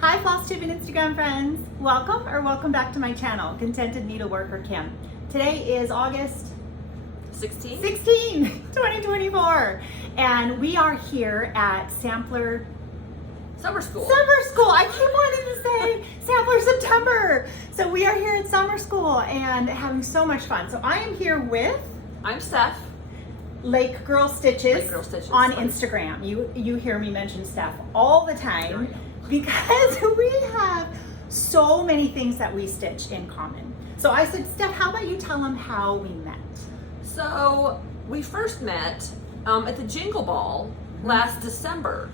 Hi Flosstube and Instagram friends. Welcome back to my channel, Contented Needleworker Kim. Today is August 16, 2024, and we are here at Sampler Summer School. I keep wanting to say Sampler September. So we are here at summer school and having so much fun. So I am here with I'm Steph. Lake Girl Stitches, on sorry. Instagram. You hear me mention Steph all the time because we have so many things that we stitch in common. So I said, Steph, how about you tell them how we met? So we first met at the Jingle Ball last December.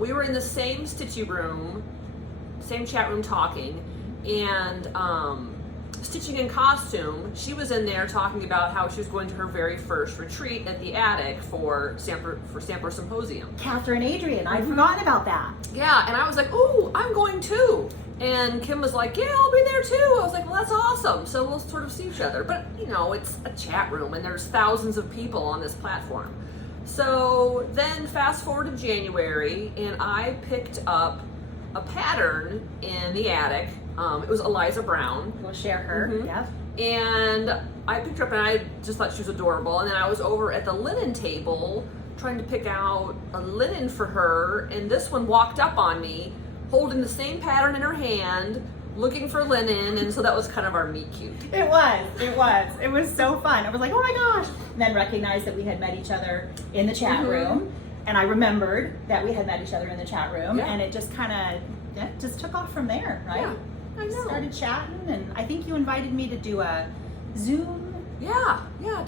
We were in the same stitchy room, same chat room talking, and stitching in costume. She was in there talking about how she was going to her very first retreat at the attic for Sampler Symposium. Catherine Adrian, I'd forgotten about that. Yeah, and I was like, ooh, I'm going too. And Kim was like, yeah, I'll be there too. I was like, well, that's awesome. So we'll sort of see each other. But, you know, it's a chat room and there's thousands of people on this platform. So then fast forward to January and I picked up a pattern in the attic. It was Eliza Brown. We'll share her, yeah. And I picked her up and I just thought she was adorable. And then I was over at the linen table trying to pick out a linen for her. And this one walked up on me holding the same pattern in her hand, looking for linen. And so that was kind of our meet cute. It was so fun. I was like, oh my gosh. And then recognized that we had met each other in the chat room. And I remembered that we had met each other in the chat room. Yeah. And it just kind of, just took off from there, right? Yeah, I know. Started chatting, and I think you invited me to do a Zoom. To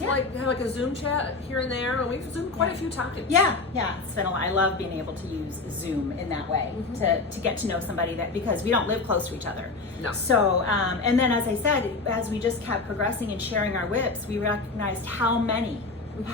like have like a Zoom chat here and there, and we've Zoomed quite a few times. Yeah, it's been a lot. I love being able to use Zoom in that way to get to know somebody, that because we don't live close to each other. No. So, and then as I said, as we just kept progressing and sharing our whips, we recognized how many we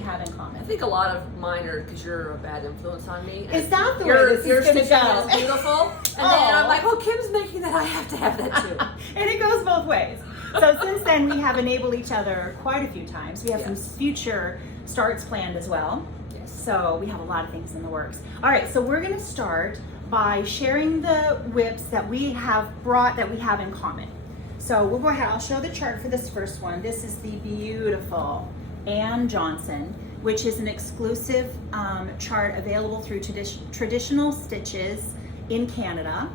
have in common. I think a lot of mine are because you're a bad influence on me. Is that the way this your is going to stitching go? is beautiful, and then I'm like, well, Kim's making that, I have to have that too. And it goes both ways. So since then, we have enabled each other quite a few times. We have some future starts planned as well. Yes. So we have a lot of things in the works. All right, so we're going to start by sharing the whips that we have brought that we have in common. So we'll go ahead. I'll show the chart for this first one. This is the beautiful Ann Johnson, which is an exclusive chart available through Traditional Stitches in Canada.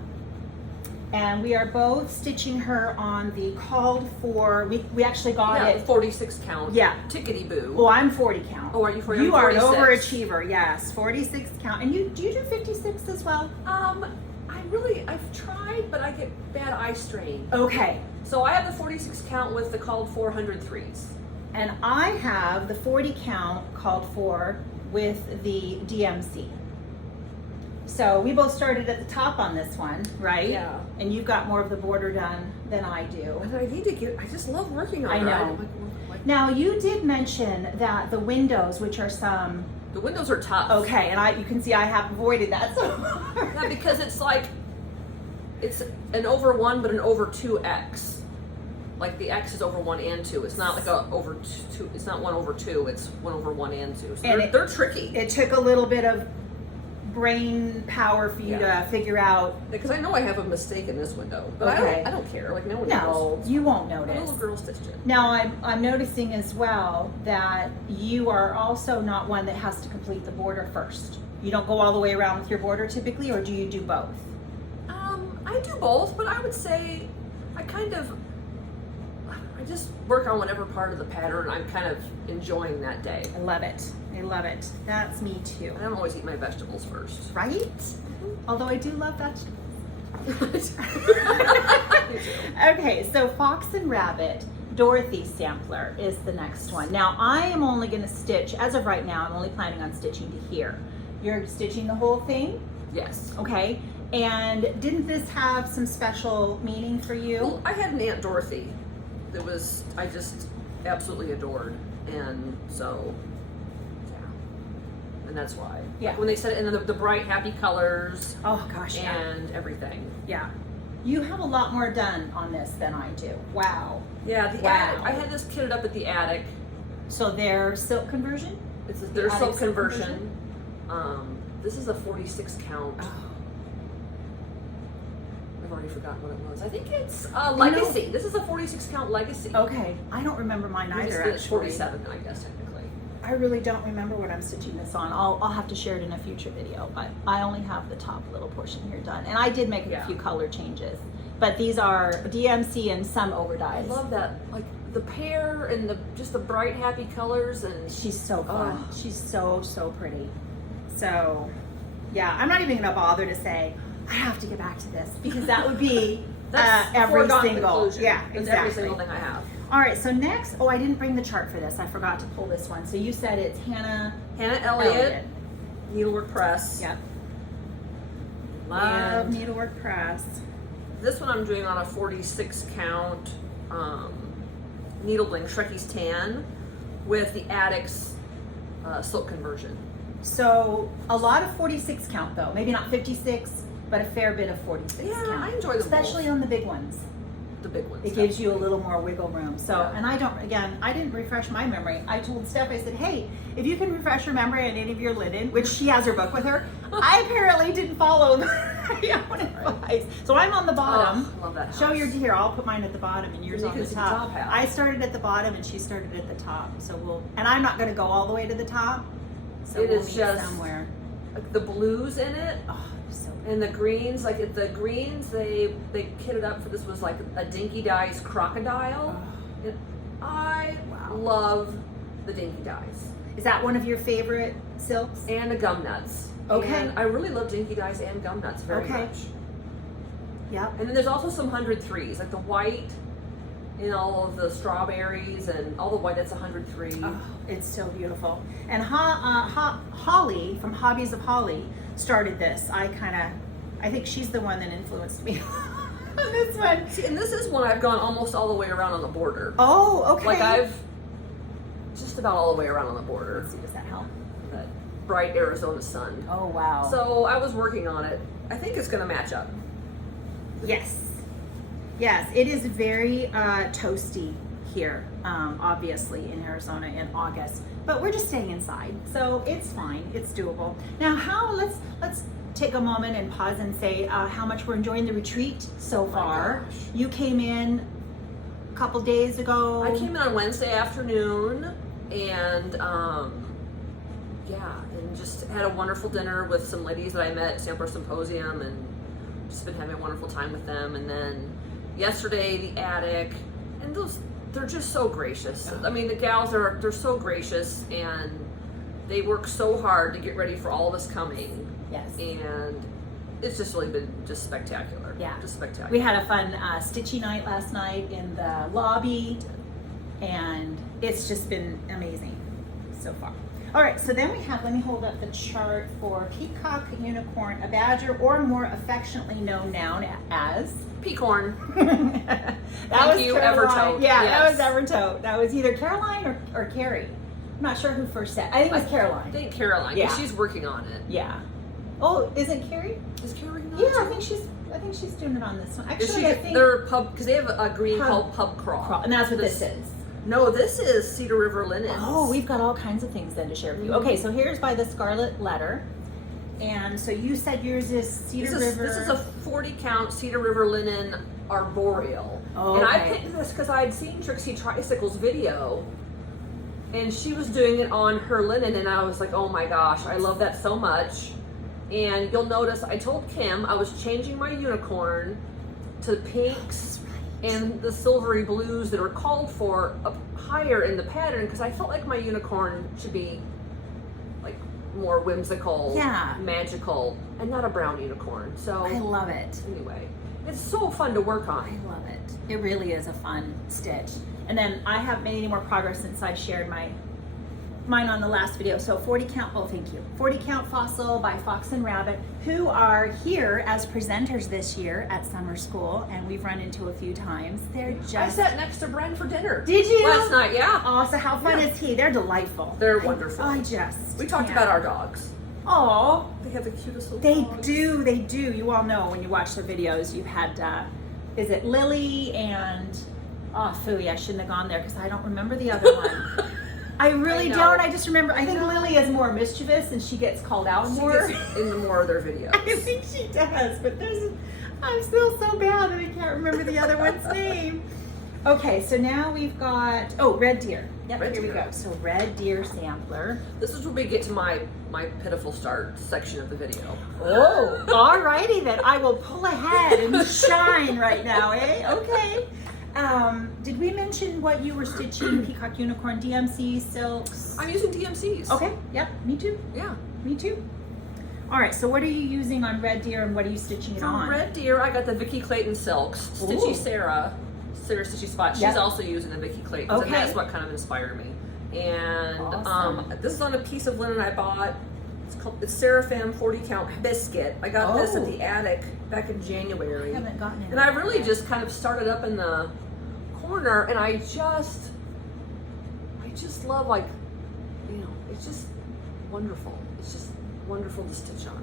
And we are both stitching her on the called for, we actually got it. 46 count. Yeah. Tickety boo. Oh, I'm 40 count. Oh, are you 40? You I'm are an 46. overachiever, yes. 46 count. And do you do 56 as well? I've tried, but I get bad eye strain. Okay. So I have the 46 count with the called 403s. And I have the 40 count called for with the DMC. So we both started at the top on this one, right? Yeah. And you've got more of the border done than I do. I just love working on I her. know. Now you did mention that the windows, which are some... The windows are tough. Okay, and you can see I have avoided that so far. Yeah, because it's like, it's an over 1 but an over 2x. Like the X is over 1 and 2. It's not like a over 2. It's not 1 over 2. It's 1 over 1 and 2. So And they're tricky. It took a little bit of brain power for you to figure out. Because I know I have a mistake in this window, but I don't care. Like no one No, knows. you won't A notice. little girl stitched it. Now I'm noticing as well that you are also not one that has to complete the border first. You don't go all the way around with your border typically, or do you do both? I do both, but I would say I just work on whatever part of the pattern I'm kind of enjoying that day. I love it. That's me too. I don't always eat my vegetables first. Right? Although I do love vegetables. Me too. Okay, so Fox and Rabbit, Dorothy Sampler is the next one. Now I am only going to stitch, as of right now, I'm only planning on stitching to here. You're stitching the whole thing? Yes. Okay. And didn't this have some special meaning for you? Well, I had an Aunt Dorothy that I just absolutely adored. And so, yeah. And that's why. Yeah. Like when they said it in the bright, happy colors. Oh gosh, yeah. And everything. Yeah. You have a lot more done on this than I do. Wow. Yeah, the attic. I had this kitted up at the attic. So their silk conversion? It's their silk attic conversion. This is a 46 count. Oh. already forgotten what it was. I think it's Legacy. This is a 46 count Legacy. Okay, I don't remember mine either. It's Actually, 47, I guess technically. I really don't remember what I'm stitching this on. I'll have to share it in a future video, but I only have the top little portion here done, and I did make a few color changes. But these are DMC and some overdyes. I love that, like the pear and just the bright, happy colors, and she's so fun. She's so pretty. So, yeah, I'm not even gonna bother to say I have to get back to this because that would be every single. Yeah, exactly. Every single thing I have. All right, so next, I didn't bring the chart for this. I forgot to pull this one. So you said it's Hannah Elliott. Needlework Press. Yep. Love Needlework Press. This one I'm doing on a 46 count needle bling Shrekie's Tan with the Addicts silk conversion. So a lot of 46 count though, maybe not 56, but a fair bit of 46 count. I enjoy them especially both. On the big ones. The big ones. It gives you a little more wiggle room. So, and I didn't refresh my memory. I told Steph, I said, hey, if you can refresh your memory on any of your linen, which she has her book with her, I apparently didn't follow my own advice. So I'm on the bottom. I love that house. Show your here. I'll put mine at the bottom and yours on the top. half. I started at the bottom and she started at the top. So and I'm not going to go all the way to the top. So it we'll is meet just somewhere. Like the blues in it. Oh, so good. And the greens, like the greens, they kitted up for this was like a Dinky Dyes crocodile. Oh. And I love the Dinky Dyes. Is that one of your favorite silks? And the gum nuts. Okay. And I really love Dinky Dyes and gum nuts very much. Yep. And then there's also some 103s, like the white and all of the strawberries and all the white, that's 103. Oh, it's so beautiful. And Holly from Hobbies of Holly started this. I think she's the one that influenced me on this one. See, and this is one I've gone almost all the way around on the border. Oh, okay. Like I've just about all the way around on the border. Let's see, does that help? That bright Arizona sun. Oh, wow. So I was working on it. I think it's gonna match up. Yes. Yes, it is very toasty here, obviously in Arizona in August, but we're just staying inside, so it's fine. It's doable. Now, let's take a moment and pause and say how much we're enjoying the retreat so far. You came in a couple days ago. I came in on Wednesday afternoon, and and just had a wonderful dinner with some ladies that I met at Sampler Symposium, and just been having a wonderful time with them. And then yesterday, the attic, and they're just so gracious. I mean, the gals they're so gracious, and they work so hard to get ready for all of us coming. Yes. And it's just really been just spectacular. Yeah. Just spectacular. We had a fun stitchy night last night in the lobby, and it's just been amazing so far. All right, so then we have, let me hold up the chart for Peacock Unicorn, a badger, or more affectionately known now as Peacorn. Thank you, Caroline. Evertote. Yeah, Yes. that was Evertote. That was either Caroline or Carrie. I'm not sure who first said. I think it was Caroline. I think Caroline. Yeah. Yeah. She's working on it. Yeah. Oh, isn't Carrie? Is Carrie not? Yeah, too? I think she's doing it on this one. Is Actually, I think they're pub because they have a green called Pub Crawl. and that's what this is. No, this is Cedar River Linens. Oh, we've got all kinds of things then to share with you. Okay, so here's by the Scarlet Letter. And so you said yours is Cedar River. This is a 40 count Cedar River Linen Arboreal. Oh, and I okay. picked this because I had seen Trixie Tricycle's video, and she was doing it on her linen, and I was like, oh my gosh, I love that so much. And you'll notice I told Kim I was changing my unicorn to pinks and the silvery blues that are called for up higher in the pattern, because I felt like my unicorn should be like more whimsical, magical, and not a brown unicorn. So I love it. Anyway, it's so fun to work on. I love it. It really is a fun stitch. And then I haven't made any more progress since I shared mine on the last video. So 40 count, oh thank you. 40 count Fossil by Fox and Rabbit, who are here as presenters this year at summer school, and we've run into a few times. They're just... I sat next to Bren for dinner. Did you? Last night, yeah. Oh, so how fun is he? They're delightful. They're wonderful. We talked about our dogs. Oh, they have the cutest little dogs. They do. You all know when you watch their videos, you had, is it Lily and, oh, Phooey, I shouldn't have gone there because I don't remember the other one. I really know. don't. I just remember, I think Lily is more mischievous and she gets called out She more. gets in the more of their videos. I think she does, but I'm still so bad that I can't remember the other one's name. Okay, so now we've got, Red Deer. Yep, Red here we Deer. go. So Red Deer sampler. This is where we get to my pitiful start section of the video. Oh, alrighty then. I will pull ahead and shine right now, eh? Okay. Did we mention what you were stitching? Peacock Unicorn, DMC, silks? I'm using DMCs. Okay, yep, me too. Yeah. Me too. All right, so what are you using on Red Deer and what are you stitching it From on? Red Deer, I got the Vicki Clayton silks. Stitchy Ooh. Sarah Stitchy Spot. She's Yep. also using the Vicki Clayton, Okay. and that's what kind of inspired me. And Awesome. this is on a piece of linen I bought. It's Seraphim 40 count biscuit. I got this at the attic back in January. I haven't gotten it. And I really just kind of started up in the corner, and I just love, like, it's just wonderful. It's just wonderful to stitch on.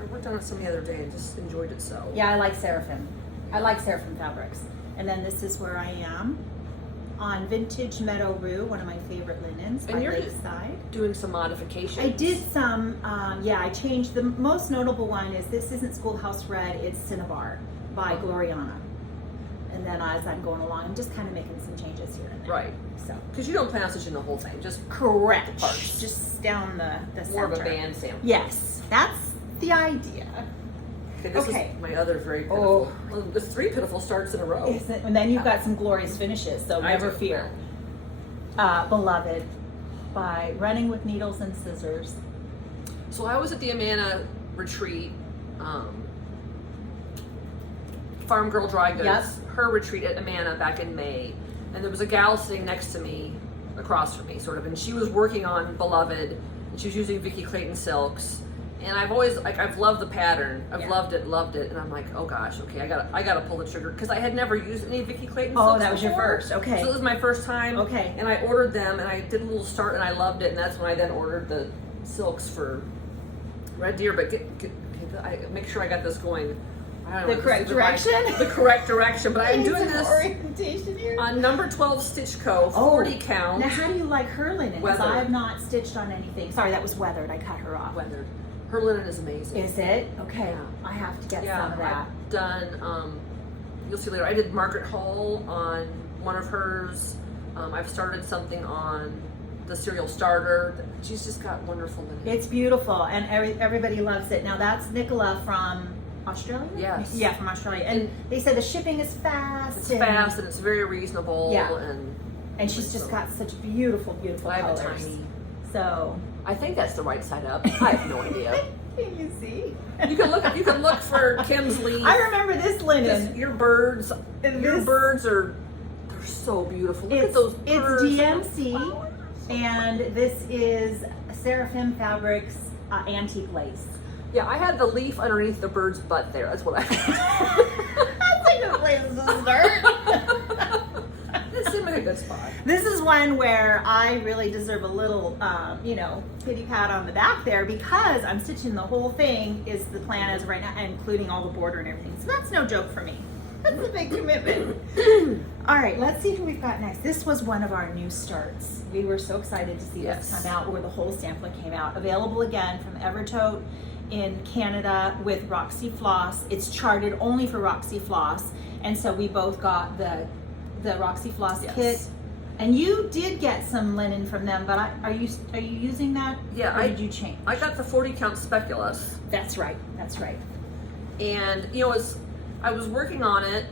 I worked on it some the other day and just enjoyed it so. Yeah, I like Seraphim. I like Seraphim fabrics. And then this is where I am on vintage Meadow Rue, one of my favorite linens by And you're Lakeside. doing some modifications. I did some, I changed. The most notable one is this isn't Schoolhouse Red, it's Cinnabar by Gloriana. And then as I'm going along, I'm just kind of making some changes here and there. Right. So Because you don't plan on stitching the whole thing, just correct. The parts. Just down the more of a center. band sample. Yes, that's the idea. Okay, this Okay. is my other very pitiful. Well, there's 3 pitiful starts in a row. Isn't it? And then you've got some glorious finishes, so I never do. fear. Beloved by Running with Needles and Scissors. So I was at the Amana retreat, Farm Girl Dry Goods, Yep. her retreat at Amana back in May. And there was a gal sitting next to me, across from me, sort of, and she was working on Beloved, and she was using Vicki Clayton silks. And I've always, I've loved the pattern. I've Yeah. loved it. And I'm like, oh gosh, okay, I gotta pull the trigger. Because I had never used any Vicki Clayton Oh, silks that was your before. first, okay. So this was my first time. Okay. And I ordered them, and I did a little start, and I loved it. And that's when I then ordered the silks for Red Deer. But make sure I got this going. I don't know, The correct this is like direction? the correct direction. But I'm Need doing some this orientation here. on number 12 Stitch Co. 40 count. Now, how do you like her linen? Because Weathered. I have not stitched on anything. Sorry, that was weathered. I cut her off. Weathered. Her linen is amazing. Is it? Okay. Yeah. I have to get Yeah, some of that. I've done, you'll see later, I did Margaret Hall on one of hers. I've started something on the Cereal Starter. She's just got wonderful linen. It's beautiful, and everybody loves it. Now, that's Nicola from Australia? Yes. Yeah, from Australia. And they said the shipping is fast. It's fast and it's very reasonable. Yeah. And she's just got such beautiful, beautiful I have colors. a tiny. So, I think that's the right side up. I have no idea. can you see? You can look for Kim's leaf. I remember this linen. Your birds. And Your this- birds they're so beautiful. Look at It's, those birds. it's DMC, and this is Seraphim Fabrics antique lace. Yeah, I had the leaf underneath the bird's butt there. That's what I That's like a place to start. It seemed like a good spot. This is one where I really deserve a little, pity pat on the back there because I'm stitching the whole thing is the plan as of right now, including all the border and everything. So that's no joke for me. That's a big commitment. All right, let's see who we've got next. This was one of our new starts. We were so excited to see this Yes. come out, where the whole sampler came out. Available again from Evertote in Canada with Roxy Floss. It's charted only for Roxy Floss, and so we both got the Roxy Floss Yes. kit. And you did get some linen from them, but are you using that? Yeah, or did you change? I got the 40 count speculous, That's right. That's right. and I was working on it,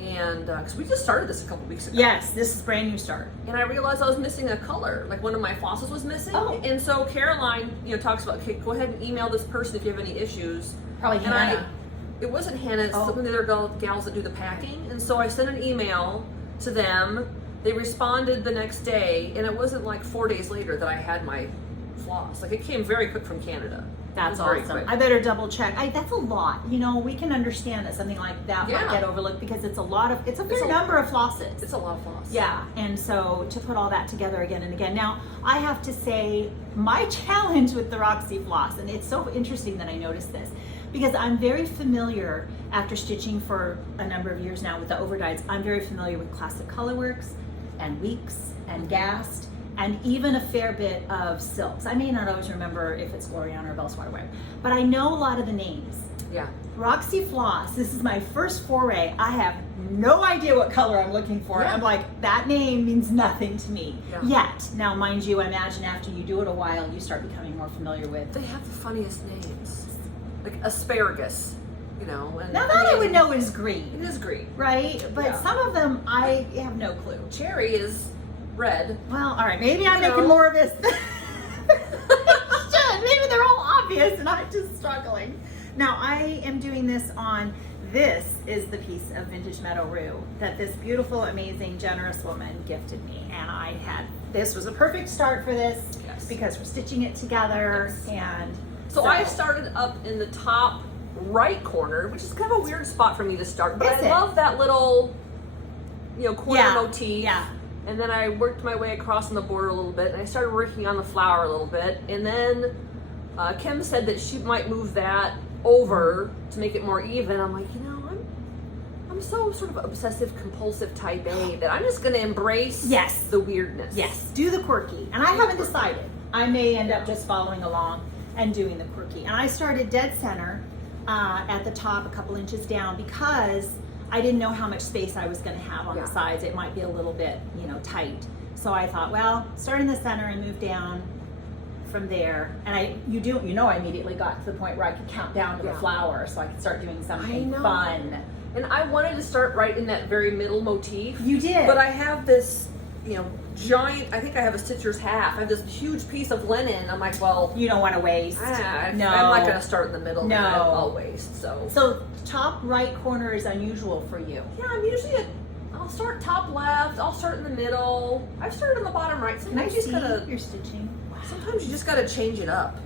and because we just started this a couple weeks ago. Yes, this is brand new start. And I realized I was missing a color, like one of my flosses was missing. Oh. And so Caroline, talks about, okay, go ahead and email this person if you have any issues. Probably And Hannah. it wasn't Hannah, it's Oh. some of the other gals that do the packing. And so I sent an email to them. They responded the next day, and it wasn't like 4 days later that I had my floss. Like, it came very quick from Canada. That's It was very awesome. quick. I better double check. That's a lot. We can understand that something like that might Yeah. get overlooked because it's a fair a- number of flosses. It's a lot of floss. Yeah, and so to put all that together again and again. Now, I have to say, my challenge with the Roxy Floss, and it's so interesting that I noticed this, because I'm very familiar, after stitching for a number of years now with the overdyes, I'm very familiar with Classic Colorworks and Weeks and Gast, and even a fair bit of silks. I may not always remember if it's Gloriana or Bell's Waterway, but I know a lot of the names. Yeah. Roxy Floss, this is my first foray. I have no idea what color I'm looking for. Yeah. I'm like, that name means nothing to me Yeah. yet. Now, mind you, I imagine after you do it a while, you start becoming more familiar with. They have the funniest names. Like asparagus, you know. And, Now that I would know is green, It is green. right? But Yeah. some of them, I have no clue. Cherry is red. Well, all right, maybe I'm You making know. more of this. Maybe they're all obvious and I'm just struggling. Now I am doing this on, this is the piece of vintage Meadow Rue that this beautiful, amazing, generous woman gifted me. And I had, this was a perfect start for this Yes. because we're stitching it together. Yes. And So I started up in the top right corner, which is kind of a weird spot for me to start, but Is I it? love that little, you know, corner motif. Yeah. And then I worked my way across on the border a little bit, and I started working on the flower a little bit. And then Kim said that she might move that over to make it more even. I'm like, you know, I'm so sort of obsessive compulsive type A that I'm just going to embrace Yes. the weirdness. Yes, do the quirky. And I haven't decided. I may end up just following along and doing the quirky. And I started dead center at the top, a couple inches down, because I didn't know how much space I was going to have on the sides. It might be a little bit, you know, tight. So I thought, well, start in the center and move down from there. And I immediately got to the point where I could count down to the flower, so I could start doing something fun. And I wanted to start right in that very middle motif. You did. But I have this, you know, giant, I think I have a stitcher's half. I have this huge piece of linen. I'm like, well, You don't want to waste. no. No. I'm not going to start in the middle. No. I'll waste. So top right corner is unusual for you. Yeah, I'm usually I'll start top left. I'll start in the middle. I've started in the bottom right. Can I Sometimes you see just gotta. your stitching? Wow. Sometimes you just gotta change it up.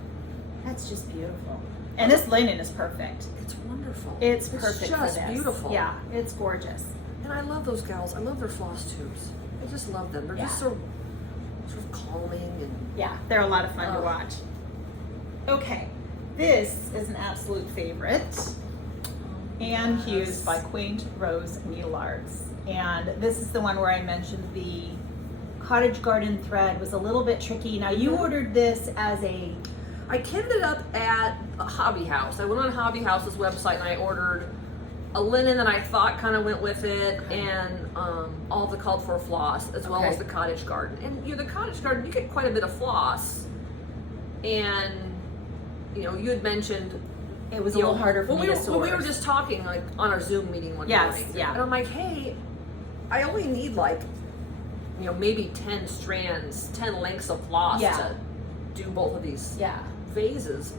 That's just beautiful. And this linen is perfect. It's wonderful. It's perfect for just this. beautiful. Yeah, it's gorgeous. And I love those gals. I love their floss tubes. I just love them. They're just so sort of calming and. Yeah, they're a lot of fun to watch. Okay, this is an absolute favorite. Anne Hughes by Quaint Rose Needle Arts. And this is the one where I mentioned the cottage garden thread was a little bit tricky. Now you ordered this as a... I kitted it up at a Hobby House. I went on Hobby House's website and I ordered a linen that I thought kind of went with it, and all the called for floss, as well as the cottage garden. And you know, the cottage garden, you get quite a bit of floss. And you know, you had mentioned It was a little harder for me to source. when we were just talking like on our Zoom meeting one morning. Yeah. And I'm like, hey, I only need like, you know, maybe 10 strands, 10 lengths of floss to do both of these vases.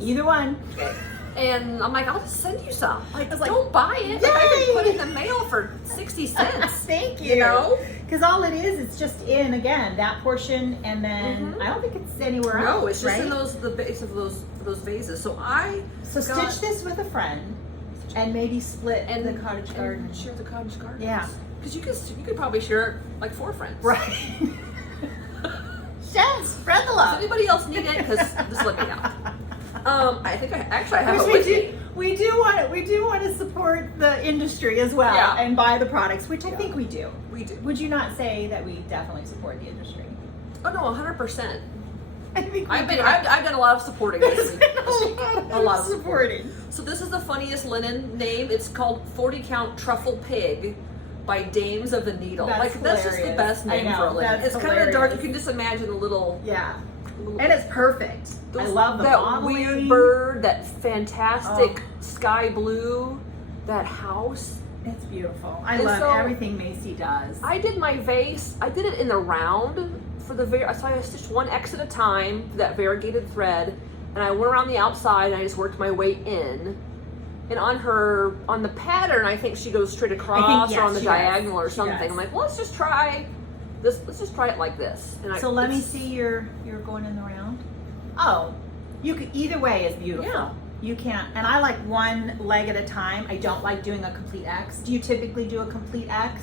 Either one. Okay. And I'm like, I'll just send you some. Like, was like, don't buy it. Like, I can put it in the mail for 60 cents. Thank you. You know? Because all it is, it's just in, again, that portion, and then I don't think it's anywhere else. No, it's just right? in the base of those vases. So stitch this with a friend and maybe split the cottage garden. And share the cottage garden. Yeah. Because you could probably share it like 4 friends. Right. Yes, spread the Does love. anybody else need it? Because just let me know. I think I have it we with do, me. we do want to support the industry as well and buy the products, which I think we do. We do. Would you not say that we definitely support the industry? Oh no, 100%. I think we I've do. done a lot of supporting this week. a lot of supporting. So this is the funniest linen name. It's called 40 Count Truffle Pig by Dames of the Needle. That's That's just the hilarious. best name I know, for a linen. that's It's kind of dark. You hilarious. can just imagine a little. And it's perfect. I love the that modeling. weird bird, that fantastic sky blue, that house. It's beautiful. I And love so- everything Macy does. I did my vase. I did it in the round for the so I stitched one X at a time for that variegated thread, and I went around the outside and I just worked my way in. And on the pattern, I think she goes straight across or on the diagonal or something. does. I'm like, well, let's just try this. Let's just try it like this. And So let me see you're going in the round. Oh, you could, either way is beautiful. Yeah. You can't, and I like one leg at a time. I don't like doing a complete X. Do you typically do a complete X?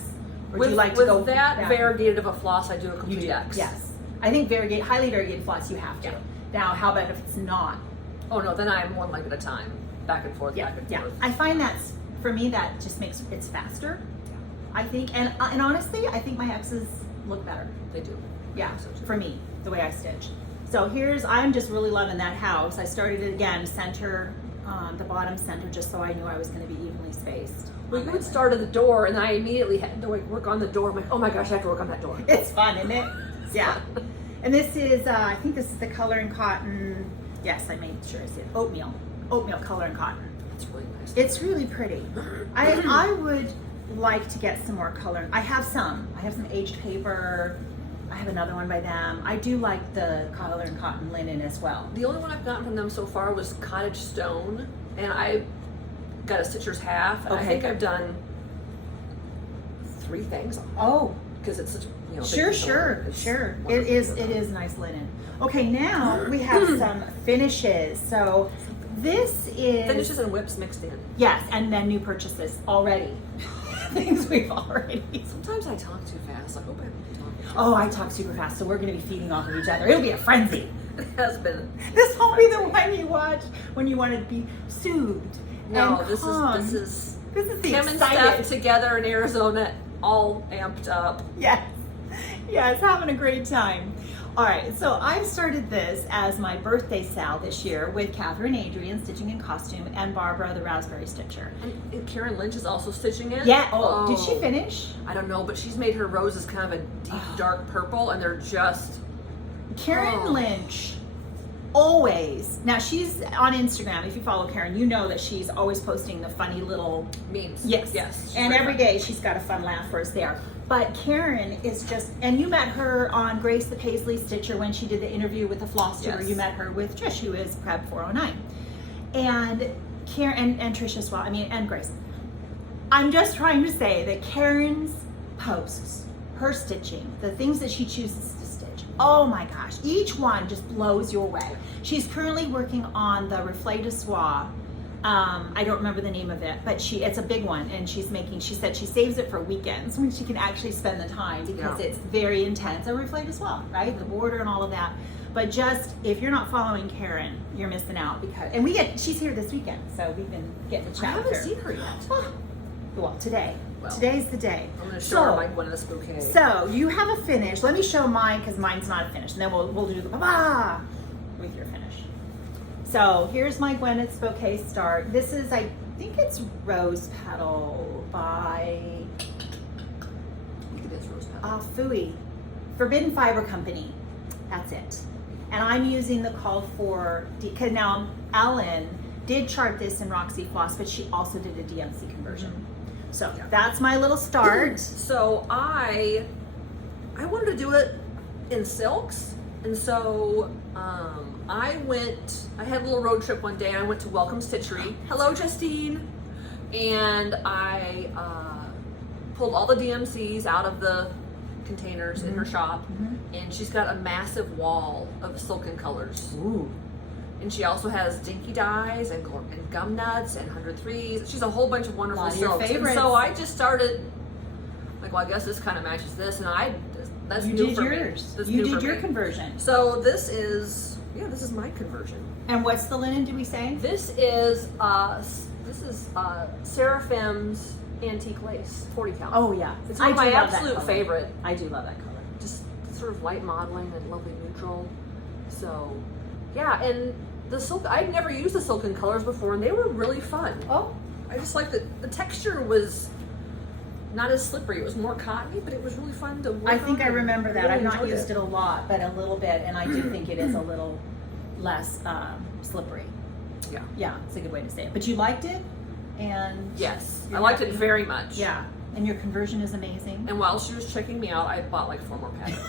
Or do you like to go that variegated of a floss, I do a complete X. Yes. I think highly variegated floss, you have to. Yeah. Now, how about if it's not? Oh no, then I'm one leg at a time, back and forth, back and forth. I find for me, that just makes it's faster. I think, and honestly, I think my X's look better. They do. Yeah, So too. for me, the way I stitch. So I'm just really loving that house. I started it again, center, the bottom center, just so I knew I was going to be evenly spaced. Well, you would start at the door, and I immediately had to like work on the door. I'm like, oh my gosh, I have to work on that door. It's fun, isn't it? Yeah. And this is, I think this is the color and cotton. Yes, I made sure I said oatmeal color and cotton. It's really nice. It's really pretty. I would like to get some more color. I have some aged paper. I have another one by them. I do like the color and cotton linen as well. The only one I've gotten from them so far was Cottage Stone, and I got a stitcher's half. And I Okay. think I've done 3 things Oh, because it's such big sure. It's It wonderful. is nice linen. Okay, now we have some finishes. So this is Finishes and whips mixed in. yes, and then new purchases already. Things we've already. Sometimes I talk too fast. I hope I haven't talked. Oh, I talk super fast, so we're gonna be feeding off of each other. It'll be a frenzy. It has been. This won't be the one you watch when you want to be soothed. No, and this calm. is This is the Kim and excited. Steph together in Arizona, all amped up. Yes, having a great time. All right, so I've started this as my birthday sal this year with Catherine Adrian, Stitching in Costume, and Barbara, the Raspberry Stitcher. And Karen Lynch is also stitching it. Yeah, did she finish? I don't know, but she's made her roses kind of a deep, dark purple, and they're just. Karen Oh. Lynch, always. Now, she's on Instagram. If you follow Karen, you know that she's always posting the funny little Memes. yes. Yes. And she's every very day she's got a fun laugh for us there. But Karen is just, and you met her on Grace the Paisley Stitcher when she did the interview with the Flosstube. Yes. You met her with Trish, who is Prep 409. And Karen, and Trish as well, and Grace. I'm just trying to say that Karen's posts, her stitching, the things that she chooses to stitch, oh my gosh, each one just blows you away. She's currently working on the Reflet de Soie. I don't remember the name of it, but it's a big one, and she said she saves it for weekends when she can actually spend the time because Yeah. it's very intense. A Reflet de Soie, right? The border and all of that. But just, if you're not following Karen, you're missing out she's here this weekend, so we've been getting to I chat with haven't her. seen her yet. Well, today. Well, Today's the day. I'm going to show her my Gwyneth's bouquet. So you have a finish. Let me show mine because mine's not a finish, and then we'll do the ba-ba with your finish. So here's my Gwyneth's bouquet start. This is, I think it's Rose Petal by I think it is rose petal. Fooey, Forbidden Fiber Company. That's it. And I'm using the call for, because now Ellen did chart this in Roxy Floss, but she also did a DMC conversion. So Yeah. that's my little start. So I wanted to do it in silks, and so I had a little road trip one day, and I went to Welcome Stitchery. Hello, Justine. And I pulled all the DMCs out of the containers in her shop, and she's got a massive wall of silken colors. Ooh. And she also has dinky dyes and gum nuts and 103s. She's a whole bunch of wonderful A lot of your silks. And favorites. so I just started like, well, I guess this kind of matches this, and that's You new did for yours. me. That's You new did for your me. conversion. So this is my conversion. And what's the linen, did we say? This is Seraphim's Antique Lace 40 count. Oh yeah. It's one of my do love that absolute color. favorite. I do love that color. Just sort of light modeling and lovely neutral. So yeah, and the silk, I'd never used the silken colors before, and they were really fun. Oh. I just like the texture was not as slippery. It was more cottony, but it was really fun to work I think I on. remember that. Really I've not enjoyed used it a lot, but a little bit, and I do think it is a little less slippery. Yeah. Yeah, it's a good way to say it. But you liked it, and Yes, You're I liked it happy? very much. yeah, and your conversion is amazing. And while she was checking me out, I bought like 4 more patterns.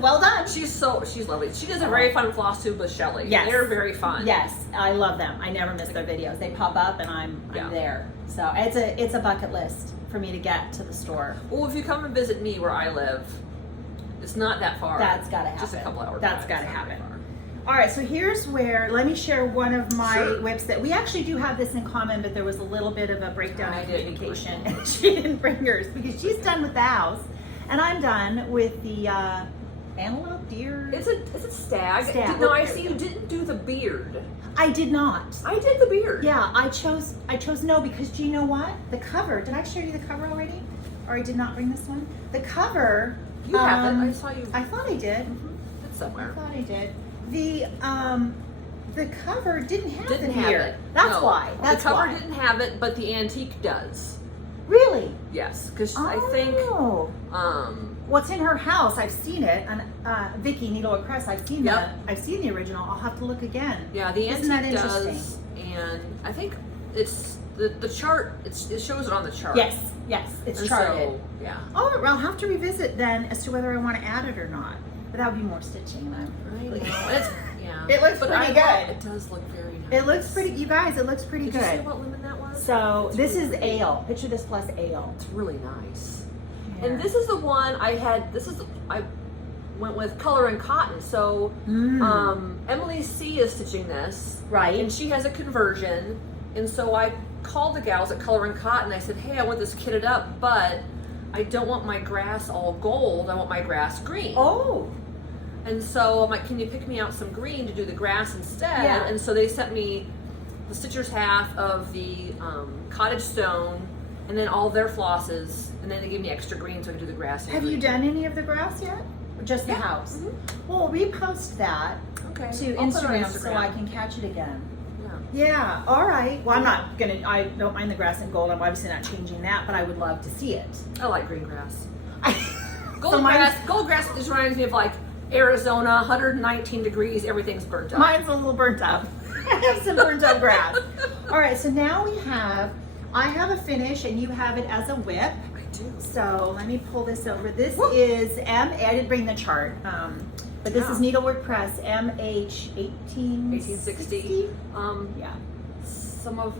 Well done. She's lovely. She does a very fun floss tube with Shelly. Yes. They're very fun. Yes, I love them. I never miss their videos. They pop up, and I'm Yeah. there. So it's a bucket list for me to get to the store. Well, if you come and visit me where I live, it's not that far. That's gotta happen. Just a couple hours. That's drive. gotta It's not very happen. far. All right, so here's where, let me share one of my Sure. whips that we actually do have this in common, but there was a little bit of a breakdown I in didn't. communication, and she didn't bring hers because she's done with the house, and I'm done with the antelope, deer. It's a stag. Stag. No, I see you didn't do the beard. I did not. I did the beard. Yeah, I chose no because do you know what? The cover, did I show you the cover already? Or I did not bring this one? The cover You have it. I saw you. I thought I did. It's I somewhere. thought I did. The cover didn't have Didn't it have here. it. That's No. why. That's the cover why. didn't have it, but the antique does. Really? Yes, because Oh. I think What's in her house? I've seen it. And Vicky Needlework Press. I've seen Yep. I've seen the original. I'll have to look again. yeah, the Isn't that antique interesting? does, and I think it's the chart. It shows it on the chart. Yes. It's And charted. So, yeah. Oh, well, I'll have to revisit then as to whether I want to add it or not. But that would be more stitching. And I know. Yeah. It looks But pretty I good. love- It does look very nice. It looks pretty. You guys, it looks pretty Did you see good. what lemon that was? So It's this really is pretty. ale. Picture this plus ale. It's really nice. Yeah. And this is the one I had. I went with color and cotton. So Emily C is stitching this, Right. and she has a conversion. And so I called the gals at Color and Cotton. I said, "Hey, I want this kitted up, but I don't want my grass all gold. I want my grass green." Oh. And so I'm like, "Can you pick me out some green to do the grass instead?" Yeah. And so they sent me the stitcher's half of the cottage stone, and then all their flosses, and then they gave me extra green so I could do the grass. Have you done any of the grass yet? Or just the Yeah. house? Mhm. Well, repost that Okay. to I'll put it on Instagram so I can catch it again. Yeah. Yeah. All right. Well, I don't mind the grass and gold. I'm obviously not changing that, but I would love to see it. I like green grass. So mine's- Gold grass just reminds me of like Arizona, 119 degrees, everything's burnt up. Mine's a little burnt up. I have some burnt up grass. All right. So now I have a finish and you have it as a whip. I do. So let me pull this over. This Woo. is I didn't bring the chart, but this is Yeah. Needlework Press MH 1860. 1860. Yeah. Some of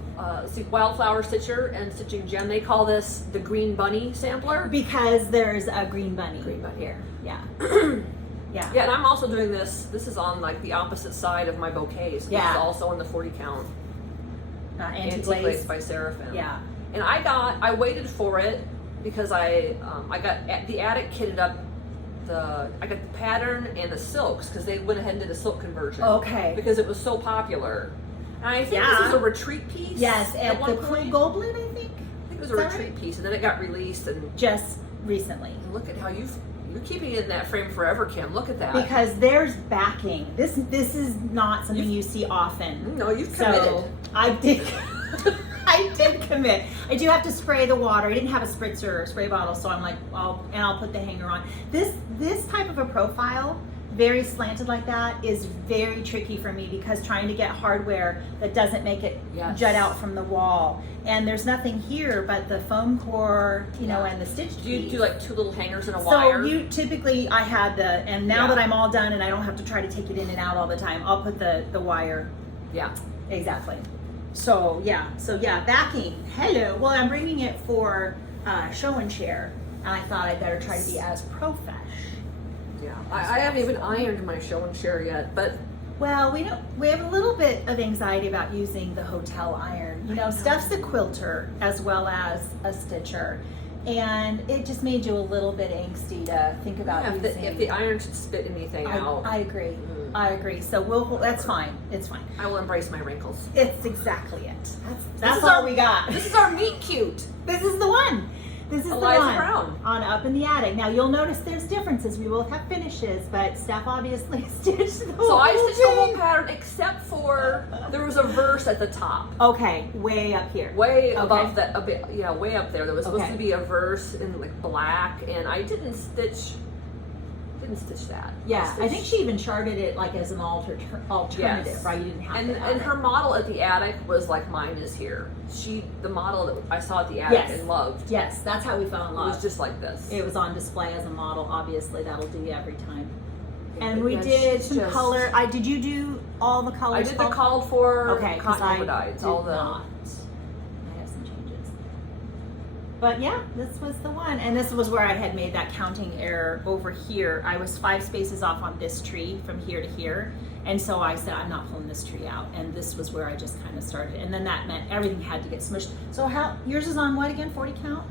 see Wildflower Stitcher and Stitching Gem, they call this the Green Bunny sampler. Because there's a green bunny. Green bunny. Here. Yeah. Yeah. Yeah, and I'm also doing this. This is on like the opposite side of my bouquets. Yeah. This is also on the 40 count. Antique Lace lace. by Seraphim. Yeah. And I waited for it because I got the attic kitted up. I got the pattern and the silks because they went ahead and did a silk conversion. Okay. Because it was so popular. And I think Yeah. this is a retreat piece. Yes, at one the Cool point. Goblin, I think. I think it was Is a that retreat right? piece, and then it got released. And Just recently. look at how you're keeping it in that frame forever, Kim. Look at that. Because there's backing. This is not something you see often. No, you've committed. So I did. I did commit. I do have to spray the water. I didn't have a spritzer or spray bottle, so I'm like, I'll put the hanger on. This type of a profile, very slanted like that, is very tricky for me because trying to get hardware that doesn't make it Yes. jut out from the wall. And there's nothing here but the foam core, Yeah. and the stitch Do you piece. do like two little hangers and a So wire? you typically, I had and now Yeah. that I'm all done and I don't have to try to take it in and out all the time, I'll put the wire. Yeah. Exactly. So yeah, backing. Hello. Well, I'm bringing it for show and share, and I thought I'd better try to be as profesh. Yeah. I haven't even ironed my show and share yet, but Well, we have a little bit of anxiety about using the hotel iron. Steph's a quilter as well as a stitcher, and it just made you a little bit angsty to think about yeah, using. if the iron should spit anything out, I agree. Mm. I agree. So that's fine. It's fine. I will embrace my wrinkles. It's exactly it. That's is all our- we got. This is our meet cute. This is the one. This is Eliza the one. Brown. On Up in the Attic. Now you'll notice there's differences. We both have finishes, but Steph obviously stitched the So I whole stitched the whole thing. pattern except for there was a verse at the top. Okay, way up here. Way Okay. above that, a bit, yeah, way up there. There was supposed Okay. to be a verse in like black, and I didn't stitch that. Yeah, I think stitched- she even charted it like as an alternative, Yes. right? You didn't have And to have and it. her model at the attic was like mine is here. The model that I saw at the attic Yes. and loved Yes, that's how we fell in love. was just like this. It was on display as a model. Obviously, that'll do you every time. And we Yeah, did she's some just- color. Did you do all the colors? I did the called for Okay, because cotton I overdye. It's did all the not. I have some changes. But yeah, this was the one. And this was where I had made that counting error over here. I was 5 spaces off on this tree from here to here. And so I said, I'm not pulling this tree out. And this was where I just kind of started. And then that meant everything had to get smushed. So yours is on what again, 40 count?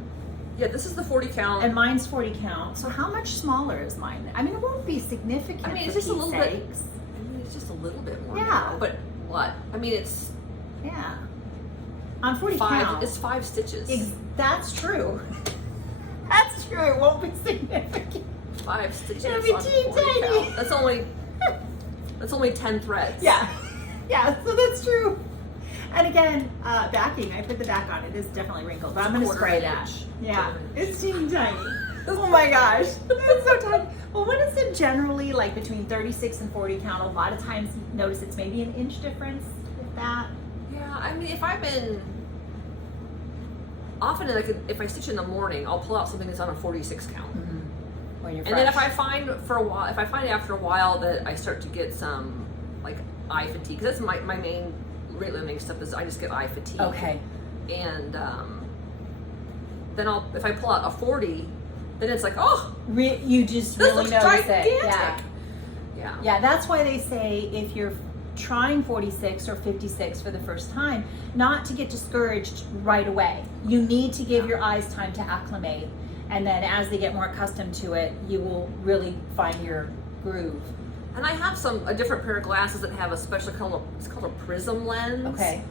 Yeah, this is the 40 count. And mine's 40 count. So how much smaller is mine? I mean, it won't be significant. I mean, it's for just a Pete's little bit. sakes. I mean, it's just a little bit more. Yeah. narrow, but what? I mean, it's Yeah. On 40 five. count. It's 5 stitches. That's true. That's true. It won't be significant. 5 stitches It'll be on teeny 40 tiny. count. That's only 10 threads. Yeah, yeah, so that's true. And again, backing, I put the back on. It is definitely wrinkled, but I'm gonna spray that. Yeah, it's teeny tiny. Oh my gosh, it's so tiny. Well, when is it generally like between 36 and 40 count? A lot of times you notice it's maybe an inch difference, if that. Yeah, I mean, often if I stitch in the morning, I'll pull out something that's on a 46 count. When you're And then if fresh. I find after a while that I start to get some like eye fatigue, because that's my main rate limiting stuff is I just get eye fatigue. Okay. And then if I pull out a 40, then it's like, oh, You just this really looks notice gigantic. it. Yeah. Yeah. Yeah, that's why they say if you're trying 46 or 56 for the first time, not to get discouraged right away. You need to give your eyes time to acclimate, and then as they get more accustomed to it, you will really find your groove. And I have a different pair of glasses that have a special color. It's called a prism lens. Okay.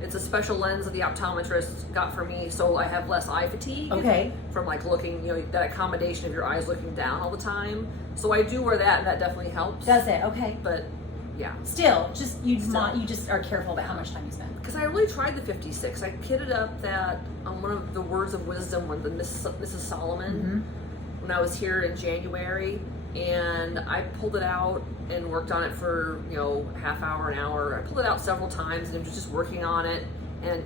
It's a special lens that the optometrist got for me, so I have less eye fatigue. Okay. From like looking, that accommodation of your eyes looking down all the time. So I do wear that, and that definitely helps. Does it? Okay. But yeah. Still, you just are careful about how much time you spend. Because I really tried the 56. I kitted up that on one of the Words of Wisdom, one of the Mrs. Solomon, when I was here in January, and I pulled it out and worked on it for half hour, an hour. I pulled it out several times and was just working on it, and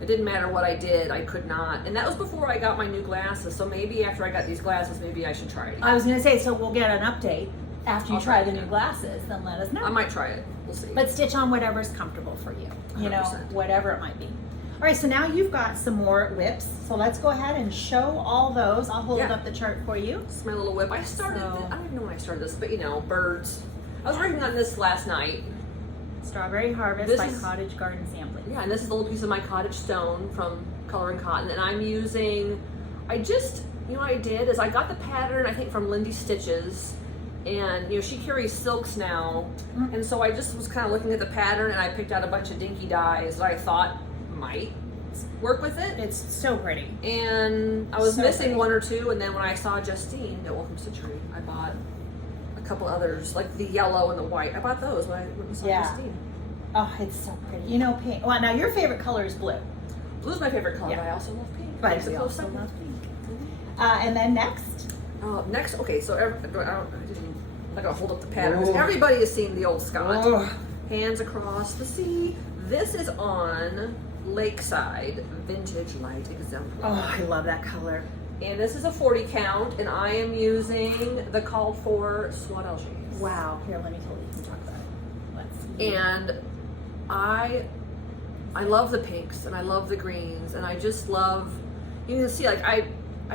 it didn't matter what I did, I could not. And that was before I got my new glasses, so maybe after I got these glasses, maybe I should try it again. I was going to say, so we'll get an update after you I'll try try the it new again. glasses, then let us know. I might try it. We'll see. But stitch on whatever's comfortable for you, 100%. whatever it might be. All right, so now you've got some more whips. So let's go ahead and show all those. I'll hold up the chart for you. This is my little whip. I started I don't even know when I started this, but birds. I was working on this last night. Strawberry Harvest This by is- Cottage Garden Sampling. Yeah, and this is a little piece of my cottage stone from Coloring Cotton, and I'm using, what I did is I got the pattern, I think, from Lindy Stitches, and she carries silks now, and so I just was kind of looking at the pattern, and I picked out a bunch of dinky dyes that I thought might work with it. It's so pretty. And I was So missing pretty. one or two, and then when I saw Justine at Welcome Stitchery, I bought a couple others, like the yellow and the white. I bought those when I saw Justine. Oh, it's so pretty. Pink. Well, now your favorite color is blue. Blue's my favorite color, Yeah. but I also love pink. But It's a we close also second. love pink. And then next. Next, okay, so I'm not gonna hold up the pattern because everybody has seen the old Scott. Hands across the sea. This is on Lakeside Vintage Light Exemplar. Oh, I love that color. And this is a 40 count, and I am using the called for Swan Algae. Wow. Here, let me tell you. You can talk about it. Let's see. And I love the pinks and I love the greens, and I just love, you can see, like I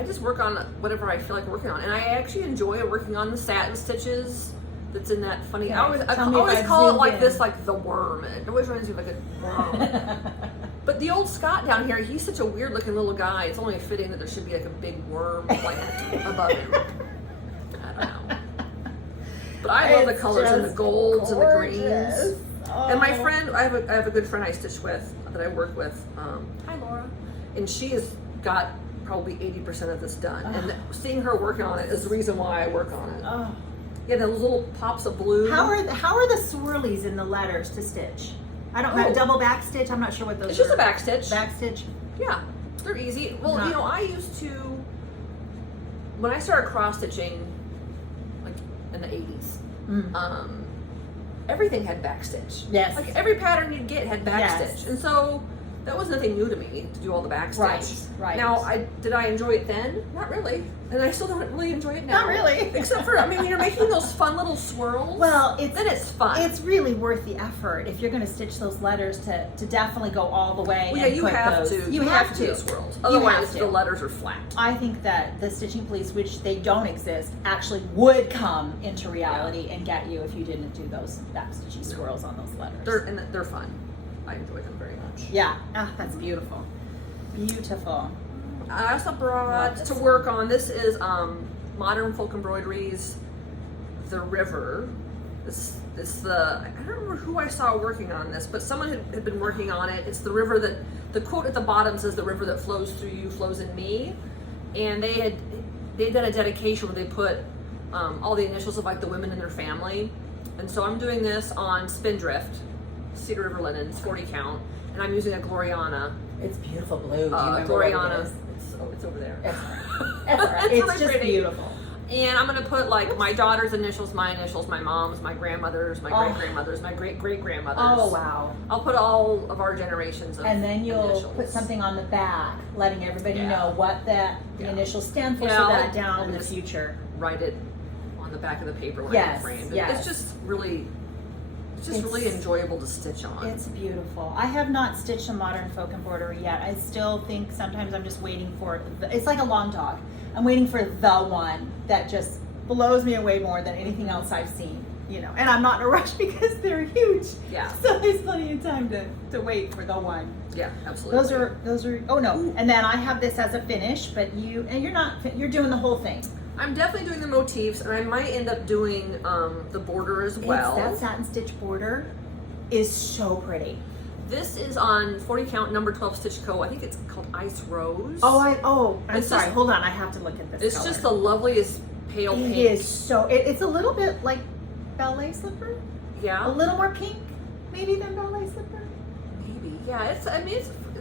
just work on whatever I feel like working on, and I actually enjoy working on the satin stitches that's in that funny, I always Tell me if call it zoomed like in. this, like the worm, and it always reminds me of like a worm. But the old Scott down here, he's such a weird looking little guy, it's only fitting that there should be like a big worm plant above him. I don't know. But I love the It's colors and the just golds and the gorgeous. greens. And my friend, I have a good friend I stitch with, that I work with. Hi, Laura. And she has got probably 80% of this done. And seeing her working on it is the reason why I work on it. Oh. Yeah, those little pops of blue. How are the swirlies in the letters to stitch? I don't know. Double back stitch. I'm not sure what those. It's just are. a back stitch. Back stitch. Yeah, they're easy. Well, Not- I used to, when I started cross stitching, like in the 80s, everything had back stitch. Yes. Like every pattern you'd get had back Yes. stitch, and so that was nothing new to me to do all the back stitch. Right. Now, did I enjoy it then? Not really, and I still don't really enjoy it now. Not really. Except for, when you're making those fun little swirls. Well, then it's fun. It's really worth the effort if you're going to stitch those letters to definitely go all the way. Well, yeah, and you put have those. to. You have do to the swirls. You have Otherwise, to. the letters are flat. I think that the Stitching Police, which they don't exist, actually would come into reality and get you if you didn't do those back stitchy swirls on those letters. They're fun. I enjoy them very much. Yeah. Ah, that's beautiful. Beautiful. I also brought Love to this work on, this is Modern Folk Embroideries, The River. This I don't remember who I saw working on this, but someone had been working on it. It's the river that, the quote at the bottom says, "The river that flows through you flows in me." And they they did a dedication where they put all the initials of like the women in their family. And so I'm doing this on Spindrift, Cedar River Linens, 40 count, and I'm using a Gloriana. It's beautiful blue. Do you remember what Gloriana. it is? It's over there. It's really just pretty. beautiful. And I'm gonna put like my daughter's initials, my initials, my mom's, my grandmother's, my great grandmother's, my great great grandmother's. Oh wow! I'll put all of our generations of And then you'll initials. put something on the back, letting everybody know what the initials stand for, Yeah, so that I'll down in the just future. Write it on the back of the paper when Yes, it's framed. yes. It's just really, really enjoyable to stitch on. It's beautiful. I have not stitched a modern folk embroidery yet. I still think sometimes I'm just waiting for it's like a long dog. I'm waiting for the one that just blows me away more than anything else I've seen. You know, and I'm not in a rush because they're huge. Yeah. So there's plenty of time to wait for the one. Yeah, absolutely. Those are. Oh no! And then I have this as a finish, but you're doing the whole thing. I'm definitely doing the motifs, and I might end up doing the border as well. That satin stitch border is so pretty. This is on 40 count number 12 stitch co. I think it's called Ice Rose. I'm sorry. Hold on, I have to look at this. It's color. just the loveliest pale pink. It is so. It's a little bit like ballet slipper. Yeah. A little more pink, maybe than ballet slipper. Maybe. Yeah.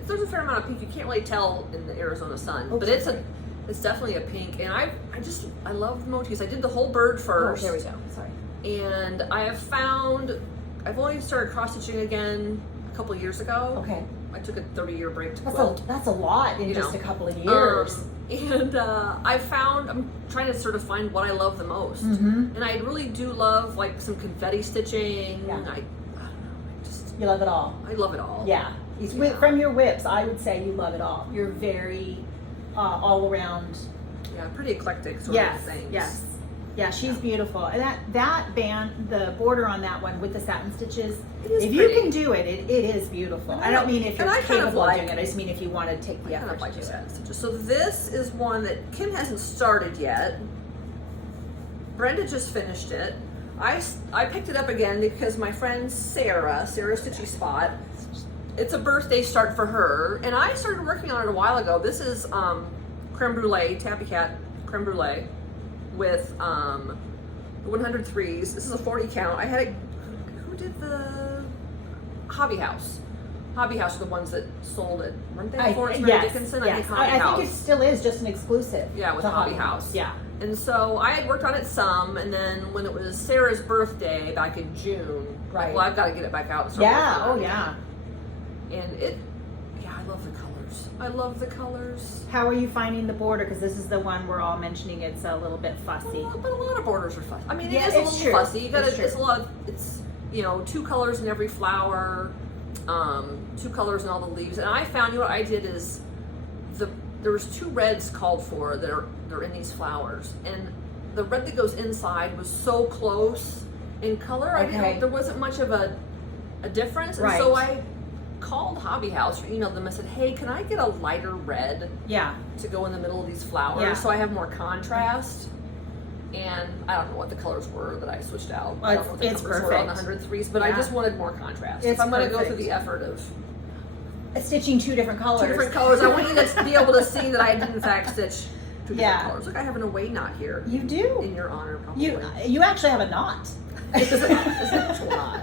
There's a fair amount of pink. You can't really tell in the Arizona sun, Oh, but it's definitely a pink. And I love the motifs. I did the whole bird first. Oh, there we go. Sorry. And I've only started cross stitching again a couple of years ago. Okay. I took a 30-year break to quilt. That's a lot in just a couple of years. I'm trying to sort of find what I love the most. Mm-hmm. And I really do love like some confetti stitching. Yeah. I don't know, You love it all. I love it all. Yeah. From your whips, I would say you love it all. You're very all around. Yeah, pretty eclectic sort of things. Yes. Yeah, she's beautiful. And that band, the border on that one with the satin stitches, if you can do it, it is beautiful. I don't mean if you're capable of doing it. I just mean if you want to take the effort to do it. So this is one that Kim hasn't started yet. Brenda just finished it. I picked it up again because my friend Sarah Stitchy Spot, it's a birthday start for her, and I started working on it a while ago. This is creme brulee, Tabby Cat creme brulee with the 103s. This is a 40 count. I had it, who did the Hobby House? Hobby House are the ones that sold it, weren't they? Mary Dickinson? Yes. I think it still is just an exclusive. Yeah, with Hobby House. Yeah. And so I had worked on it some, and then when it was Sarah's birthday back in June, right. Well, I've got to get it back out and start working on it. Yeah. And I love the colors. I love the colors. How are you finding the border? Because this is the one we're all mentioning. It's a little bit fussy. But a lot of borders are fussy. I mean, Yeah, it is a it's little true. fussy. You gotta. It's true. It's 2 colors in every flower, 2 colors in all the leaves. And I found, what I did is there was 2 reds called for that are in these flowers, and the red that goes inside was so close in color. Okay. There wasn't much of a difference, and so I called Hobby House or emailed them and said, hey, can I get a lighter red to go in the middle of these flowers so I have more contrast? And I don't know what the colors were that I switched out. I don't know what the numbers were on the 103s, but I just wanted more contrast. If I'm going to go through the effort of stitching 2 different colors. 2 different colors, I want you to be able to see that I did in fact stitch 2 different colors. Look, I have an away knot here. You do. In your honor, probably. You actually have a knot. It's an actual knot.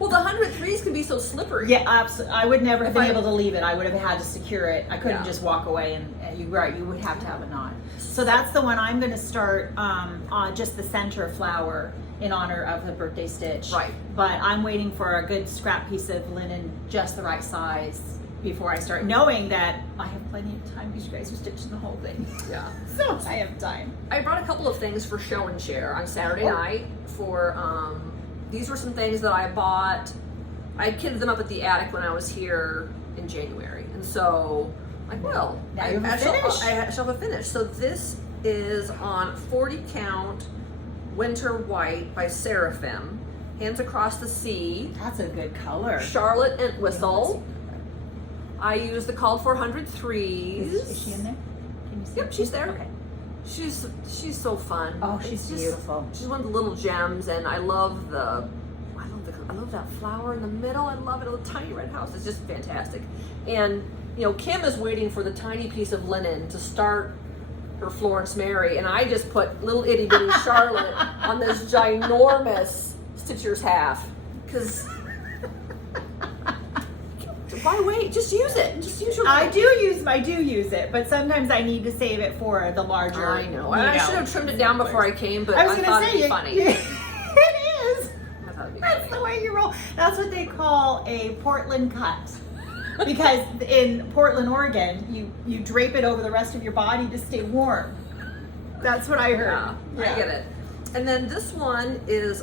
Well, the 103s can be so slippery. Yeah, absolutely. I would never have been able to leave it. I would have had to secure it. I couldn't just walk away, and you would have to have a knot. So that's the one I'm going to start on just the center flower in honor of the birthday stitch. Right. But I'm waiting for a good scrap piece of linen, just the right size, before I start, knowing that I have plenty of time because you guys are stitching the whole thing. Yeah. So I have time. I brought a couple of things for show and share on Saturday night. These were some things that I bought. I kitted them up at the attic when I was here in January, and so I shall have a finish. So this is on 40 count Winter White by Seraphim, Hands Across the Sea. That's a good color. Charlotte and Whistle. I used the called for 103s. Is she in there? Can you see? Yep, she's there. Okay. She's so fun. Oh, she's beautiful. She's one of the little gems, and I love that flower in the middle. I love it. A little tiny red house. It's just fantastic. And Kim is waiting for the tiny piece of linen to start her Florence Mary, and I just put little itty bitty Charlotte on this ginormous Stitcher's half. Because why wait? Just use it. Just use your. I do use it, but sometimes I need to save it for the larger. I know. I should have trimmed it down before I came, but I was I gonna thought say it'd be funny. it is. I thought it'd be That's funny. the way you roll. That's what they call a Portland cut. Because in Portland, Oregon, you drape it over the rest of your body to stay warm. That's what I heard. Yeah, I get it. And then this one is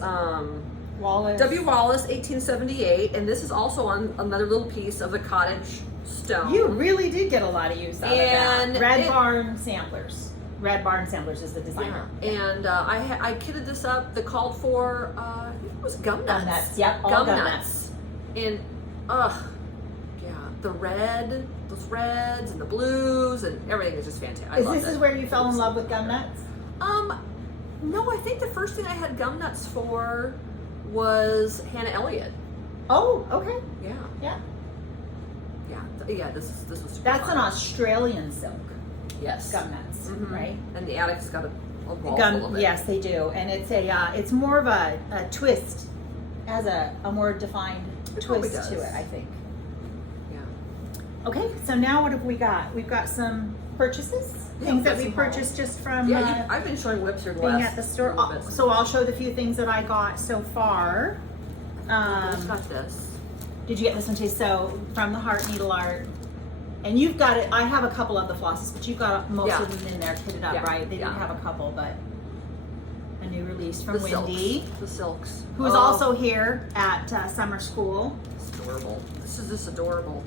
Wallace. W. Wallace, 1878, and this is also on another little piece of the cottage stone. You really did get a lot of use out of And that. Red Barn Samplers. Red Barn Samplers is the Yeah. designer. And I kitted this up. The called for I think it was gum nuts. Gum nuts. Yep, all gum nuts. And yeah, the red, those reds and the blues and everything is just fantastic. This is where you fell in love with gum nuts? No, I think the first thing I had gum nuts for was Hannah Elliott. Oh, okay. Yeah. Yeah. Yeah, this was super That's fun. an Australian silk. Yes. Gum nuts, Mhm. right? And the attic's got a wall full Gum, of it. yes, they do, and it's it's more of a twist, has a more defined It probably twist to does. it, I think. Yeah. Okay, so now what have we got? We've got some purchases, Yeah, things we've that got we some purchased just from Yeah, I've been showing whips here the being last at the store. little bit. So I'll show the few things that I got so far. I just got this. Did you get this one too? So from the Heart Needle Art, and you've got it. I have a couple of the flosses, but you've got most of them in there kitted up, Yeah, right? They didn't yeah. have a couple, but a new release from The Wendy, silks. The silks. who is also here at summer school. It's adorable. This is just adorable.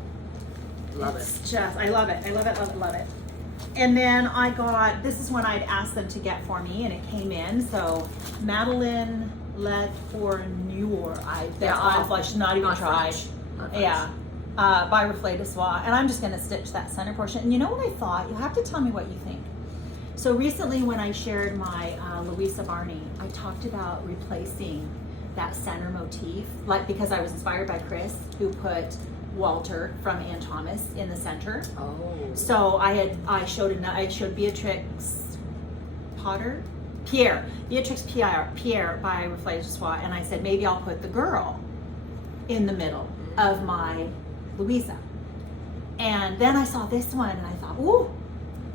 Love It's it. just, I love it. I love it, love it, love it. And then I got, this is one I'd asked them to get for me, and it came in. So Madeline Let for Noor. I should not even Not tried. French. Not French. Yeah. By Reflet de Soie. And I'm just going to stitch that center portion. And you know what I thought? You'll have to tell me what you think. So recently when I shared my Louisa Barney, I talked about replacing that center motif, like because I was inspired by Chris, who put Walter from Ann Thomas in the center. Oh. So I showed Beatrix Pierre by Reflet de Soie, and I said maybe I'll put the girl in the middle of my Louisa. And then I saw this one and I thought, ooh,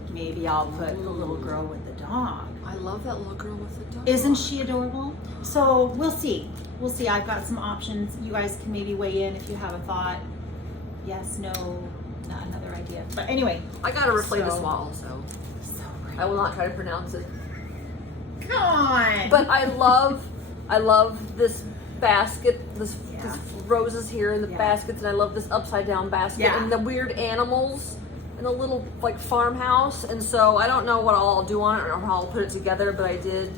maybe I'll put the little girl with the dog. I love that little girl with the dog. Isn't she adorable? So we'll see. We'll see. I've got some options. You guys can maybe weigh in if you have a thought. Yes, no, not another idea. But anyway. I gotta replay this So- wall also. So pretty. I will not try to pronounce it. Come on. But I love this basket, this roses here in the Yeah. baskets, and I love this upside down basket Yeah. and the weird animals and the little like farmhouse. And so I don't know what I'll do on it or how I'll put it together, but I did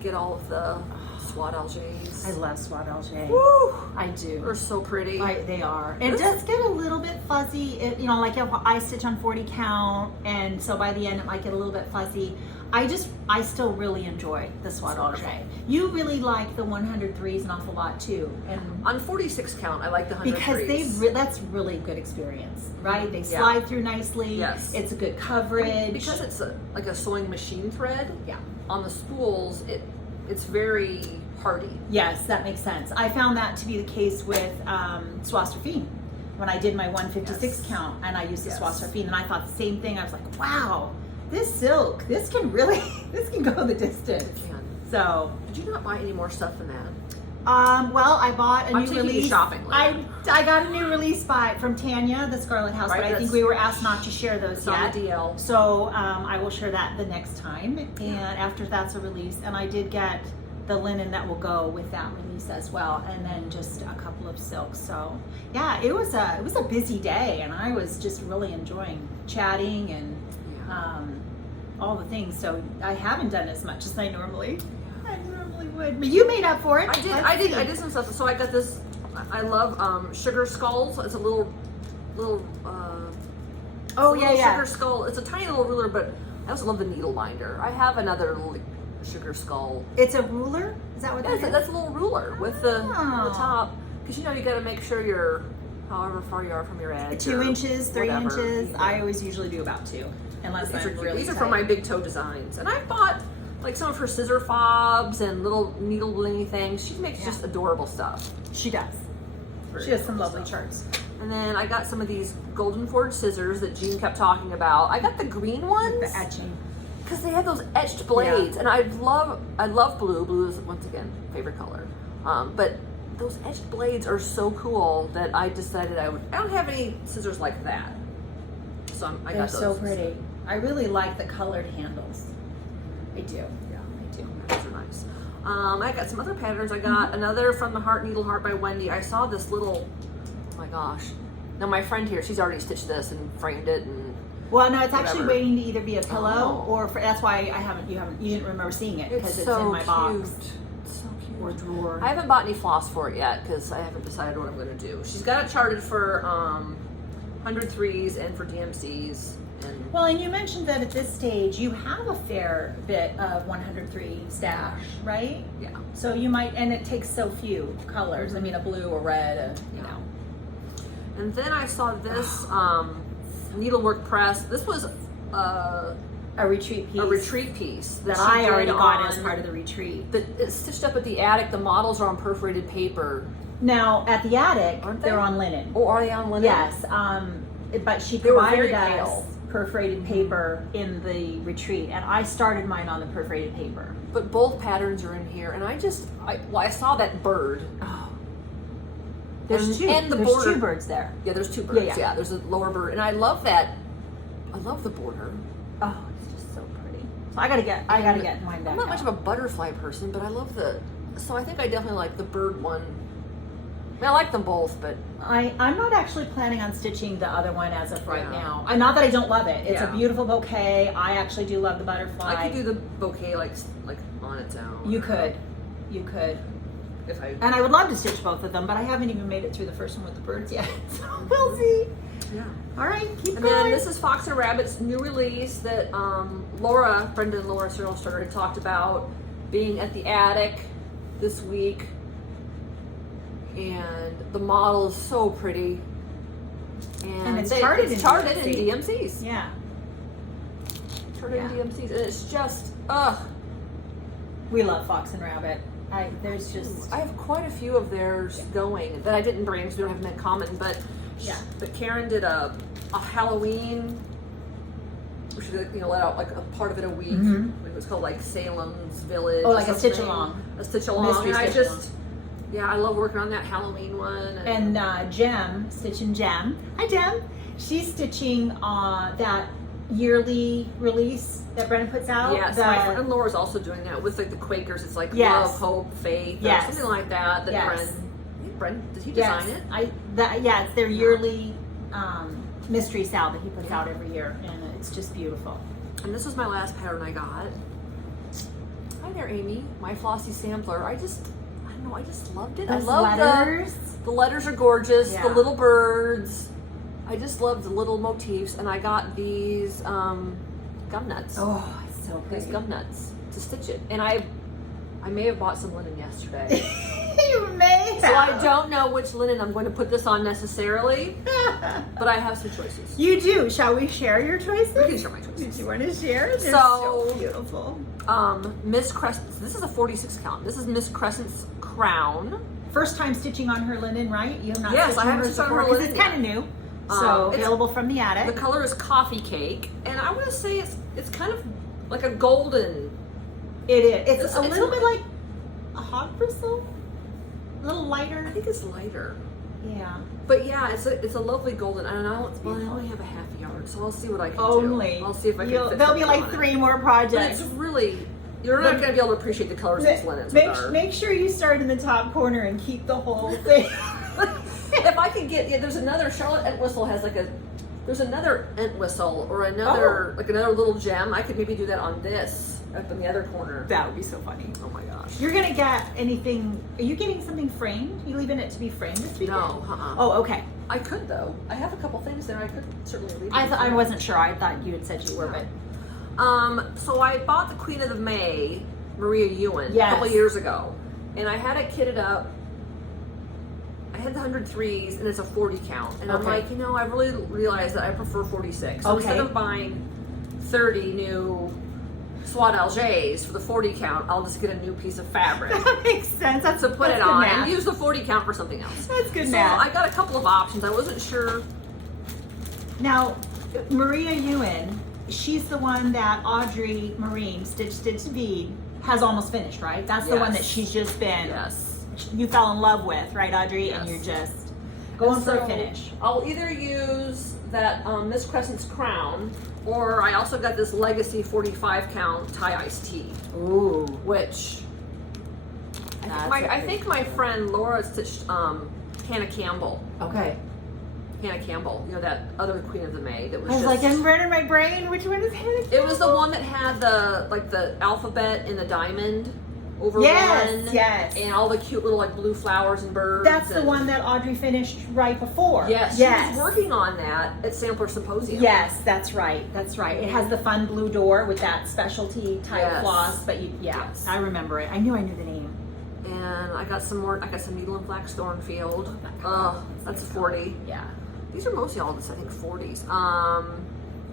get all of the swat algaes. I love Swat Alger. Woo! I do. They're so pretty. They are. It does get a little bit fuzzy. Like if I stitch on 40 count, and so by the end it might get a little bit fuzzy. I still really enjoy the Swat Alger. You really like the 103s an awful lot too, and On 46 count, I like the 103s. because that's really good experience, right? They Yeah. slide through nicely. Yes. It's a good coverage. Because it's like a sewing machine thread. Yeah. On the spools, it's very hardy. Yes, that makes sense. I found that to be the case with Swasserfine when I did my 156 Yes. count, and I used the Yes. Swasserfine, and I thought the same thing. I was like, wow, this silk, this can go the distance. Man. So, Did you not buy any more stuff than that? well, I bought a I'm new taking you release. shopping later. I got a new release from Tanya, the Scarlet House, Right, but I think that's- we were asked not to share those It's on yet. the DL. So I will share that the next time, and after that's a release. And I did get the linen that will go with that release as well, and then just a couple of silks. So yeah, it was a busy day, and I was just really enjoying chatting and all the things. So I haven't done as much as I normally would, but you made up for it. I did some stuff. So I got this. I love sugar skulls. It's a little. Oh it's a little yeah. Sugar skull. It's a tiny little ruler, but I also love the needle binder. I have another little sugar skull. It's a ruler. Is that what that is? That's a little ruler with the Oh. top. Because you got to make sure you're however far you are from your edge. 2 or inches, 3 whatever. inches. Yeah. I always usually do about 2. unless These I'm are cute. really These are from tight. my Big Toe Designs, and I bought like some of her scissor fobs and little needle blingy things. She makes just adorable stuff. She does. Very She has some adorable lovely stuff. charts. And then I got some of these Golden Forge scissors that Jean kept talking about. I got the green ones The etching. because they have those etched blades, and I love blue. Blue is once again favorite color, but those etched blades are so cool that I decided I don't have any scissors like that, so I They're got those. so pretty. I really like the colored handles. I do. Yeah, I do. Those are nice. I got some other patterns. I got another from the Heart Needle Heart by Wendy. I saw this little, oh my gosh. Now my friend here, she's already stitched this and framed it, and Well, no, it's actually Whatever. waiting to either be a pillow Oh. or that's why you didn't remember seeing it because it's in my box It's so cute. or drawer. I haven't bought any floss for it yet because I haven't decided what I'm going to do. She's got it charted for 100 threes and for DMCs. And Well, and you mentioned that at this stage you have a fair bit of 103 stash, right? yeah. So you might, and it takes so few colors. I mean, a blue, a red, you know. And then I saw this needlework press. This was A retreat piece. a retreat piece that she I did already got as on- part of the retreat. that it's stitched up at the attic. The models are on perforated paper. Now at the attic, Aren't they? they're on linen. Oh, are they on linen? Yes, but she They were provided very us pale. perforated paper in the retreat, and I started mine on the perforated paper. But both patterns are in here, and I saw that bird. Oh, there's And- two. and the there's border- two birds there. Yeah, there's two birds. Yeah, Yeah, yeah. there's a lower bird, and I love that. I love the border. Oh, it's just so pretty. So I gotta get mine back. I'm not out. much of a butterfly person, but I love the. So I think I definitely like the bird one. I mean, I like them both, but I'm not actually planning on stitching the other one as of right Yeah. now. Not that I don't love it. It's Yeah. a beautiful bouquet. I actually do love the butterfly. I could do the bouquet like on its own. You could. if I. And I would love to stitch both of them, but I haven't even made it through the first one with the birds yet. So we'll see. Yeah. All right, keep And going. then this is Fox and Rabbit's new release that Brenda and Laura Serial Starter had talked about being at the attic this week. And the model is so pretty. And it's charted in DMCs. Yeah. Charted Yeah. in DMCs. And it's just, ugh. We love Fox and Rabbit. There's just I have quite a few of theirs going that I didn't bring because we don't have them in common. But Yeah. but Karen did a Halloween. She did, let out like a part of it a week. Mhm. It was called like Salem's Village. Oh, or like a stitch something. along. A stitch along. Mystery And I stitch just, yeah, I love working on that Halloween one. and Jem, Stitchin' Jem. Hi Jem. She's stitching that yearly release that Brennan puts out. yes, my friend Laura's also doing that with like the Quakers. It's like Yes. love, hope, faith, Yes. or something like that. That Yes. Bren, did he Yes, design it? it's their yearly mystery sal that he puts out every year, and it's just beautiful. And this was my last pattern I got. Hi there, Amy. My Flossy sampler. I don't know, I just loved it. Those I love letters. the letters are gorgeous. Yeah. The little birds. I just love the little motifs. And I got these gum nuts. Oh, it's so These pretty. gum nuts to stitch it. And I may have bought some linen yesterday. You may So I don't know which linen I'm going to put this on necessarily, but I have some choices. You do. Shall we share your choices? We can share my Did choices. you want to share? They're So- beautiful. Miss Crescent. This is a 46 count. This is Miss Crescent's crown. First time stitching on her linen, right? You have not Yes, stitched I on haven't hers stitched on before her because it's linen kind of new. So It's- available from the attic. The color is coffee cake, and I want to say it's kind of like a golden. It is. It's It's- a it's little a- bit like a hog bristle. A little lighter. I think it's lighter, Yeah. but yeah, it's a lovely golden. I don't know. It's Well, I beautiful. only have a half yard, so I'll see what I can Only. do. I'll see if I can. Fit There'll be something like on it. 3 more But projects. it's really you're not going to be able to appreciate the colors of these linens. Make sure you start in the top corner and keep the whole thing. If I could get, there's another Charlotte Entwistle has there's another Entwistle or another another little gem. I could maybe do that on this up in the other corner. That would be so funny. Oh my gosh. You're gonna get anything? Are you getting something framed? You leaving it to be framed this weekend? No, Oh, okay. I could though. I have a couple things there. I could certainly leave. I wasn't sure. I thought you had said you were, but So I bought the Queen of the May, Maria Ewan, Yes. a couple years ago, and I had it kitted up. I had the 103s, and it's a 40 count, and I'm Okay. like, I really realized that I prefer 46. So Okay. instead of buying 30 new Swan Algaes for the 40 count, I'll just get a new piece of fabric That makes sense. That's to put that's it good on math. and use the 40 count for something else. That's good So math. I got a couple of options. I wasn't sure. Now, Maria Ewan, she's the one that Audrey Marine, Stitch Stitch Bead, has almost finished, right? That's the one that Yes. she's just been, Yes. you fell in love with, right, Audrey? And Yes. you're just going for a So finish. I'll either use that Miss Crescent's crown, or I also got this Legacy 45 count tie iced tea, Ooh. which That's I think my friend Laura stitched Hannah Campbell. Okay. Hannah Campbell, you know, that other Queen of the May that was I was just, like, I'm running my brain. Which one is Hannah? it was the one that had the alphabet in the diamond over Yes, one, yes. and all the cute little like blue flowers and birds. That's the and- one that Audrey finished right before. Yes, Yes. she was working on that at Sampler Symposium. Yes, that's right. That's right. It has the fun blue door with that specialty type Yes. floss, but Yes. I remember it. I knew the name. And I got some more. I got some needle and flax Thornfield. That's a 40. Yeah. These are mostly all just I think 40s.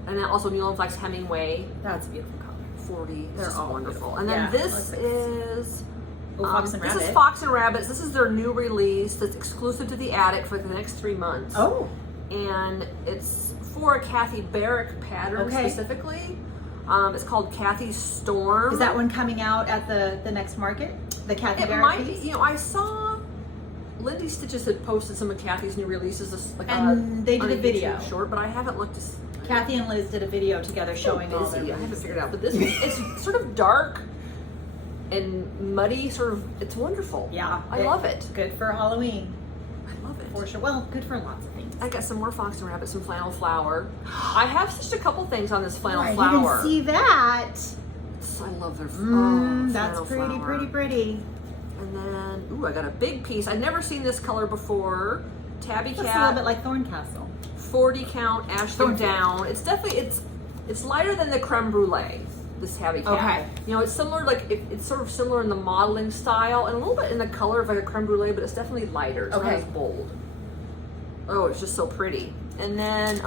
And then also needle and flax Hemingway That's a beautiful color. 40. They're It's just all wonderful. beautiful. And then Yeah, this looks like- is. Oh, Fox and this Rabbit. is Fox and Rabbits. This is their new release that's exclusive to the attic for the next 3 months. Oh. And it's for a Kathy Barrick pattern Okay. specifically. It's called Kathy's Storm. Is that one coming out at the next market? The Kathy It Barrett might be. piece? You know, I saw Lindy Stitches had posted some of Kathy's new releases, like And they did on a video. YouTube short, but I haven't looked. Kathy and Liz did a video together showing all their I haven't releases. figured it out, but this it's sort of dark and muddy. Sort of, it's wonderful. Yeah. I love it. Good for Halloween, I love it. for sure. Well, good for lots of things. I got some more Fox and Rabbit, some flannel flower. I have stitched a couple things on this flannel I flower. didn't see that. I love their That's flannel pretty, flower. pretty, pretty. And then, ooh, I got a big piece. I've never seen this color before. Tabby Looks a little Cat, bit like Thorncastle. 40 count Ashton Thornfield. down. It's definitely, it's lighter than the creme brulee, this Tabby Cat. Okay. You know, it's similar, like, it's sort of similar in the modeling style and a little bit in the color of like a creme brulee, but it's definitely lighter. It's not Okay. as bold. Oh, it's just so pretty. And then,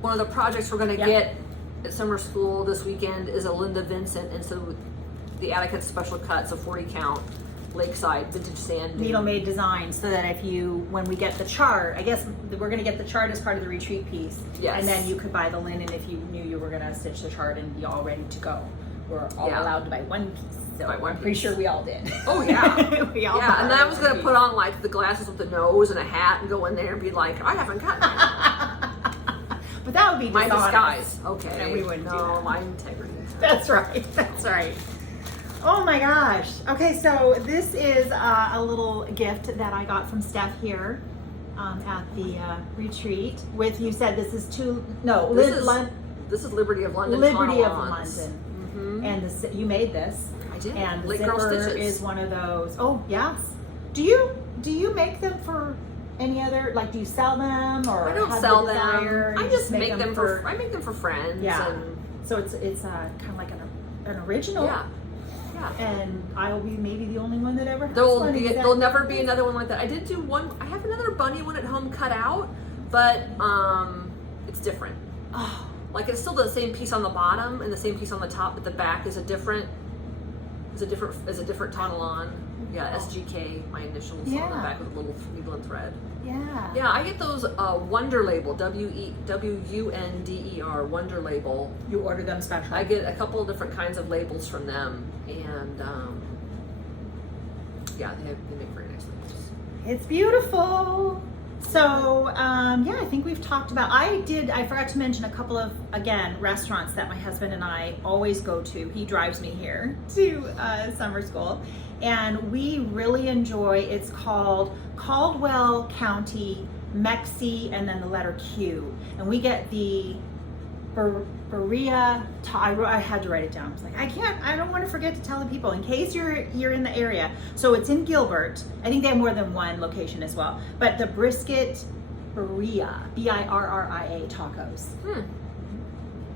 one of the projects we're gonna Yeah. get at summer school this weekend is a Linda Vincent, and so the attic had special cuts, a 40 count lakeside vintage sand dune. Needle made design, so that if you, when we get the chart, I guess we're going to get the chart as part of the retreat piece. Yes. And then you could buy the linen if you knew you were going to stitch the chart and be all ready to go. We're all Yeah. allowed to buy one piece. So Buy one I'm pretty piece. sure we all did. Oh yeah. we all Yeah, bought and then I one was gonna piece. put on like the glasses with the nose and a hat and go in there and be like, I haven't gotten it. But that would be My dishonest. disguise. Okay. And we wouldn't do No, that. my integrity. That's right. That's right. Oh my gosh. Okay, so this is a little gift that I got from Steph here at the retreat. With, you said this is This is Liberty of London. Liberty of Tonalons. London. Mhm. And you made this. I did. And the Late Girl zipper Stitches. is one of those. Oh yes. Do you make them for any other? Like, do you sell them or I don't have sell the them. desire? I You just make them for. I make them for friends. Yeah. And, So it's kind of like an original. yeah. Yeah. And I'll be maybe the only one that ever has one. There'll never be another one like that. I did do one. I have another bunny one at home cut out, but it's different. Oh, Like it's still the same piece on the bottom and the same piece on the top, but the back is a different tonalon. Yeah, SGK, my initials on the Yeah. back with a little needle and thread. yeah. Yeah, I get those Wonder Label, WUNDER Wonder Label. You order them special. I get a couple of different kinds of labels from them, and yeah, they make very nice labels. It's beautiful. So, yeah, I think we've talked about, I forgot to mention a couple of, again, restaurants that my husband and I always go to. He drives me here to summer school, and we really enjoy, it's called Caldwell County Mexi, and then the letter Q. And we get the Berea, I had to write it down. I was like, I don't want to forget to tell the people in case you're in the area. So it's in Gilbert. I think they have more than one location as well. But the brisket Berea, Birria tacos.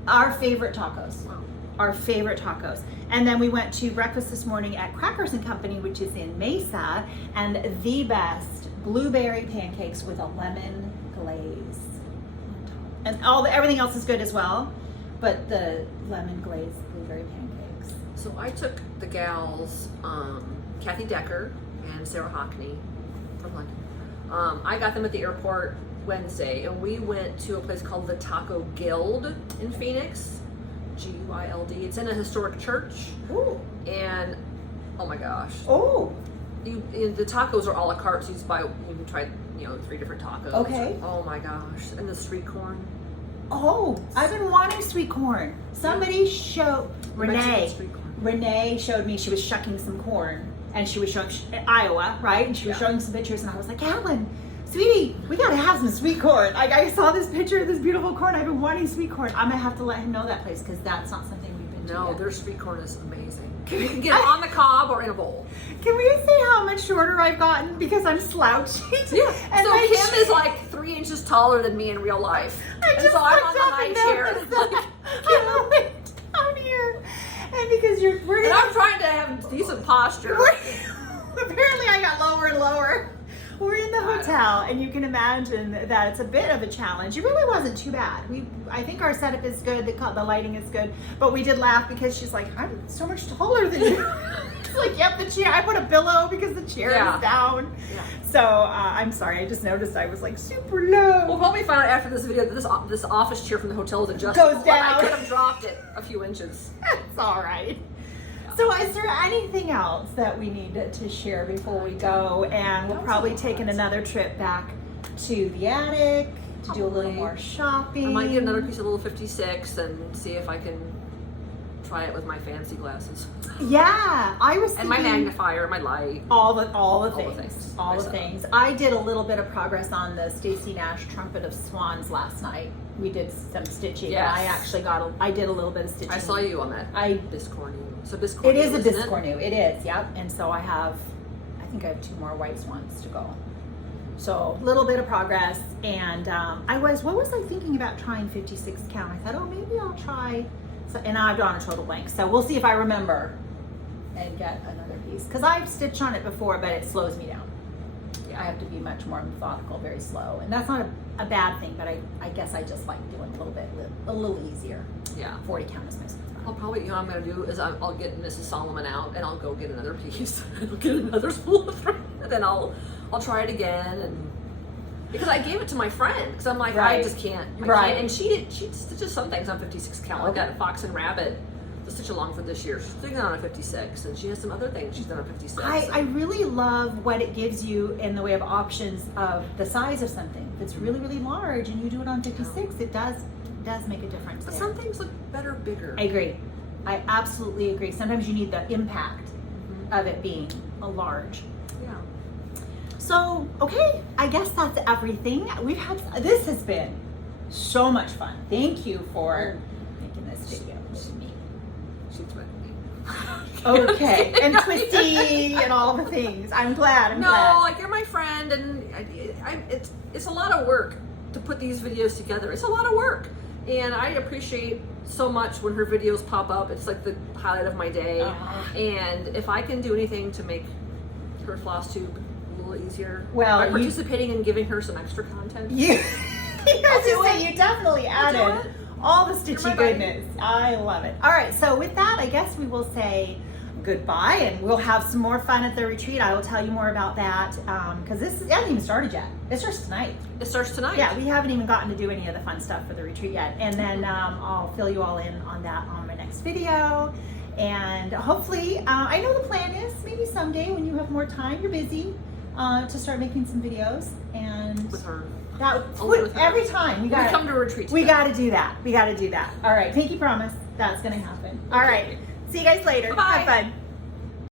Our favorite tacos. Wow. Our favorite tacos. And then we went to breakfast this morning at Crackers and Company, which is in Mesa, and the best blueberry pancakes with a lemon glaze on top. and everything else is good as well. But the lemon glazed blueberry pancakes. So I took the gals, Kathy Decker and Sarah Hockney from London. I got them at the airport Wednesday, and we went to a place called the Taco Guild in Phoenix. G-U-I-L-D. It's in a historic church. Ooh. And oh my gosh. Oh. The tacos are a la carte, so you can try 3 different tacos. Okay. Oh my gosh. And the sweet corn. Oh, I've been wanting sweet corn. Somebody showed Renee showed me she was shucking some corn, and she was showing Iowa, right? And she was showing some pictures, and I was like, Alan, sweetie, we gotta have some sweet corn. I saw this picture of this beautiful corn. I've been wanting sweet corn. I'm gonna have to let him know that place because that's not something we've been to No, yet. their sweet corn is amazing. You can get it on the cob or in a bowl. Can we say how much shorter I've gotten because I'm slouchy? Yeah. And So Kim is like 3 inches taller than me in real life. I And just so I'm looked on the up high and chair. noticed that. I'm way down here, and because we're And I'm trying to have decent posture. apparently I got lower and lower. We're in the hotel, and you can imagine that it's a bit of a challenge. It really wasn't too bad. I think our setup is good, the lighting is good, but we did laugh because she's like, I'm so much taller than you. It's like, yep, the chair. I put a pillow because the chair is down. Yeah. So I'm sorry, I just noticed I was like super low. We'll probably find out after this video that this office chair from the hotel is adjustable. Goes down. I could have dropped it a few inches. That's all right. So is there anything else that we need to share before we go? And we'll probably take another trip back to the attic to do a little more shopping. I might get another piece of little 56 and see if I can try it with my fancy glasses. Yeah, I was And my thinking magnifier, my light. all the things. I did a little bit of progress on the Stacey Nash Trumpet of Swans last night. We did some stitching. Yes. And I actually I did a little bit of stitching. I saw you on that. Biscornu. So Biscornu. It is a isn't it? Biscornu. It is, yep. And so I think I have 2 more white swans to go. So a little bit of progress. And what was I thinking about trying 56 count? I thought, oh, maybe I'll try. So, and I've drawn a total blank. So we'll see if I remember and get another piece. Because I've stitched on it before, but it slows me down. I have to be much more methodical, very slow. And that's not a bad thing, but I guess I just like doing a little easier. Yeah. 40 count is my sweet spot. I'll probably, what I'm going to do is I'll get Mrs. Solomon out and I'll go get another piece. I'll get another spool of thread, and then I'll try it again. And because I gave it to my friend, because I'm like, I just can't. I can't. And she stitches some things on 56 count. Like that Fox and Rabbit, the stitch along for this year. She's doing that on a 56, and she has some other things she's done on 56. I really love what it gives you in the way of options of the size of something. If it's really, really large and you do it on 56, it does make a difference. But there. some things look better bigger. I agree. I absolutely agree. Sometimes you need the impact of it being a large. Yeah. So, okay, I guess that's everything. This has been so much fun. Thank you for making this video with me. She's with me. Okay, and twisty and all the things. I'm glad. I'm glad. Like you're my friend, and it's a lot of work to put these videos together. It's a lot of work, and I appreciate so much when her videos pop up. It's like the highlight of my day. And if I can do anything to make her Flosstube a little easier, by participating and giving her some extra content, you definitely added all the stitchy goodness. I love it. All right, so with that, I guess we will say goodbye, and we'll have some more fun at the retreat. I will tell you more about that because this hasn't even started yet. It starts tonight. It starts tonight. Yeah, we haven't even gotten to do any of the fun stuff for the retreat yet. And then I'll fill you all in on that on my next video. And hopefully, I know the plan is maybe someday when you have more time, you're busy, to start making some videos. And with her. Every time we come to a retreat. We got to do that. We got to do that. All right, pinky promise that's going to happen. All right, see you guys later. Bye. Have fun.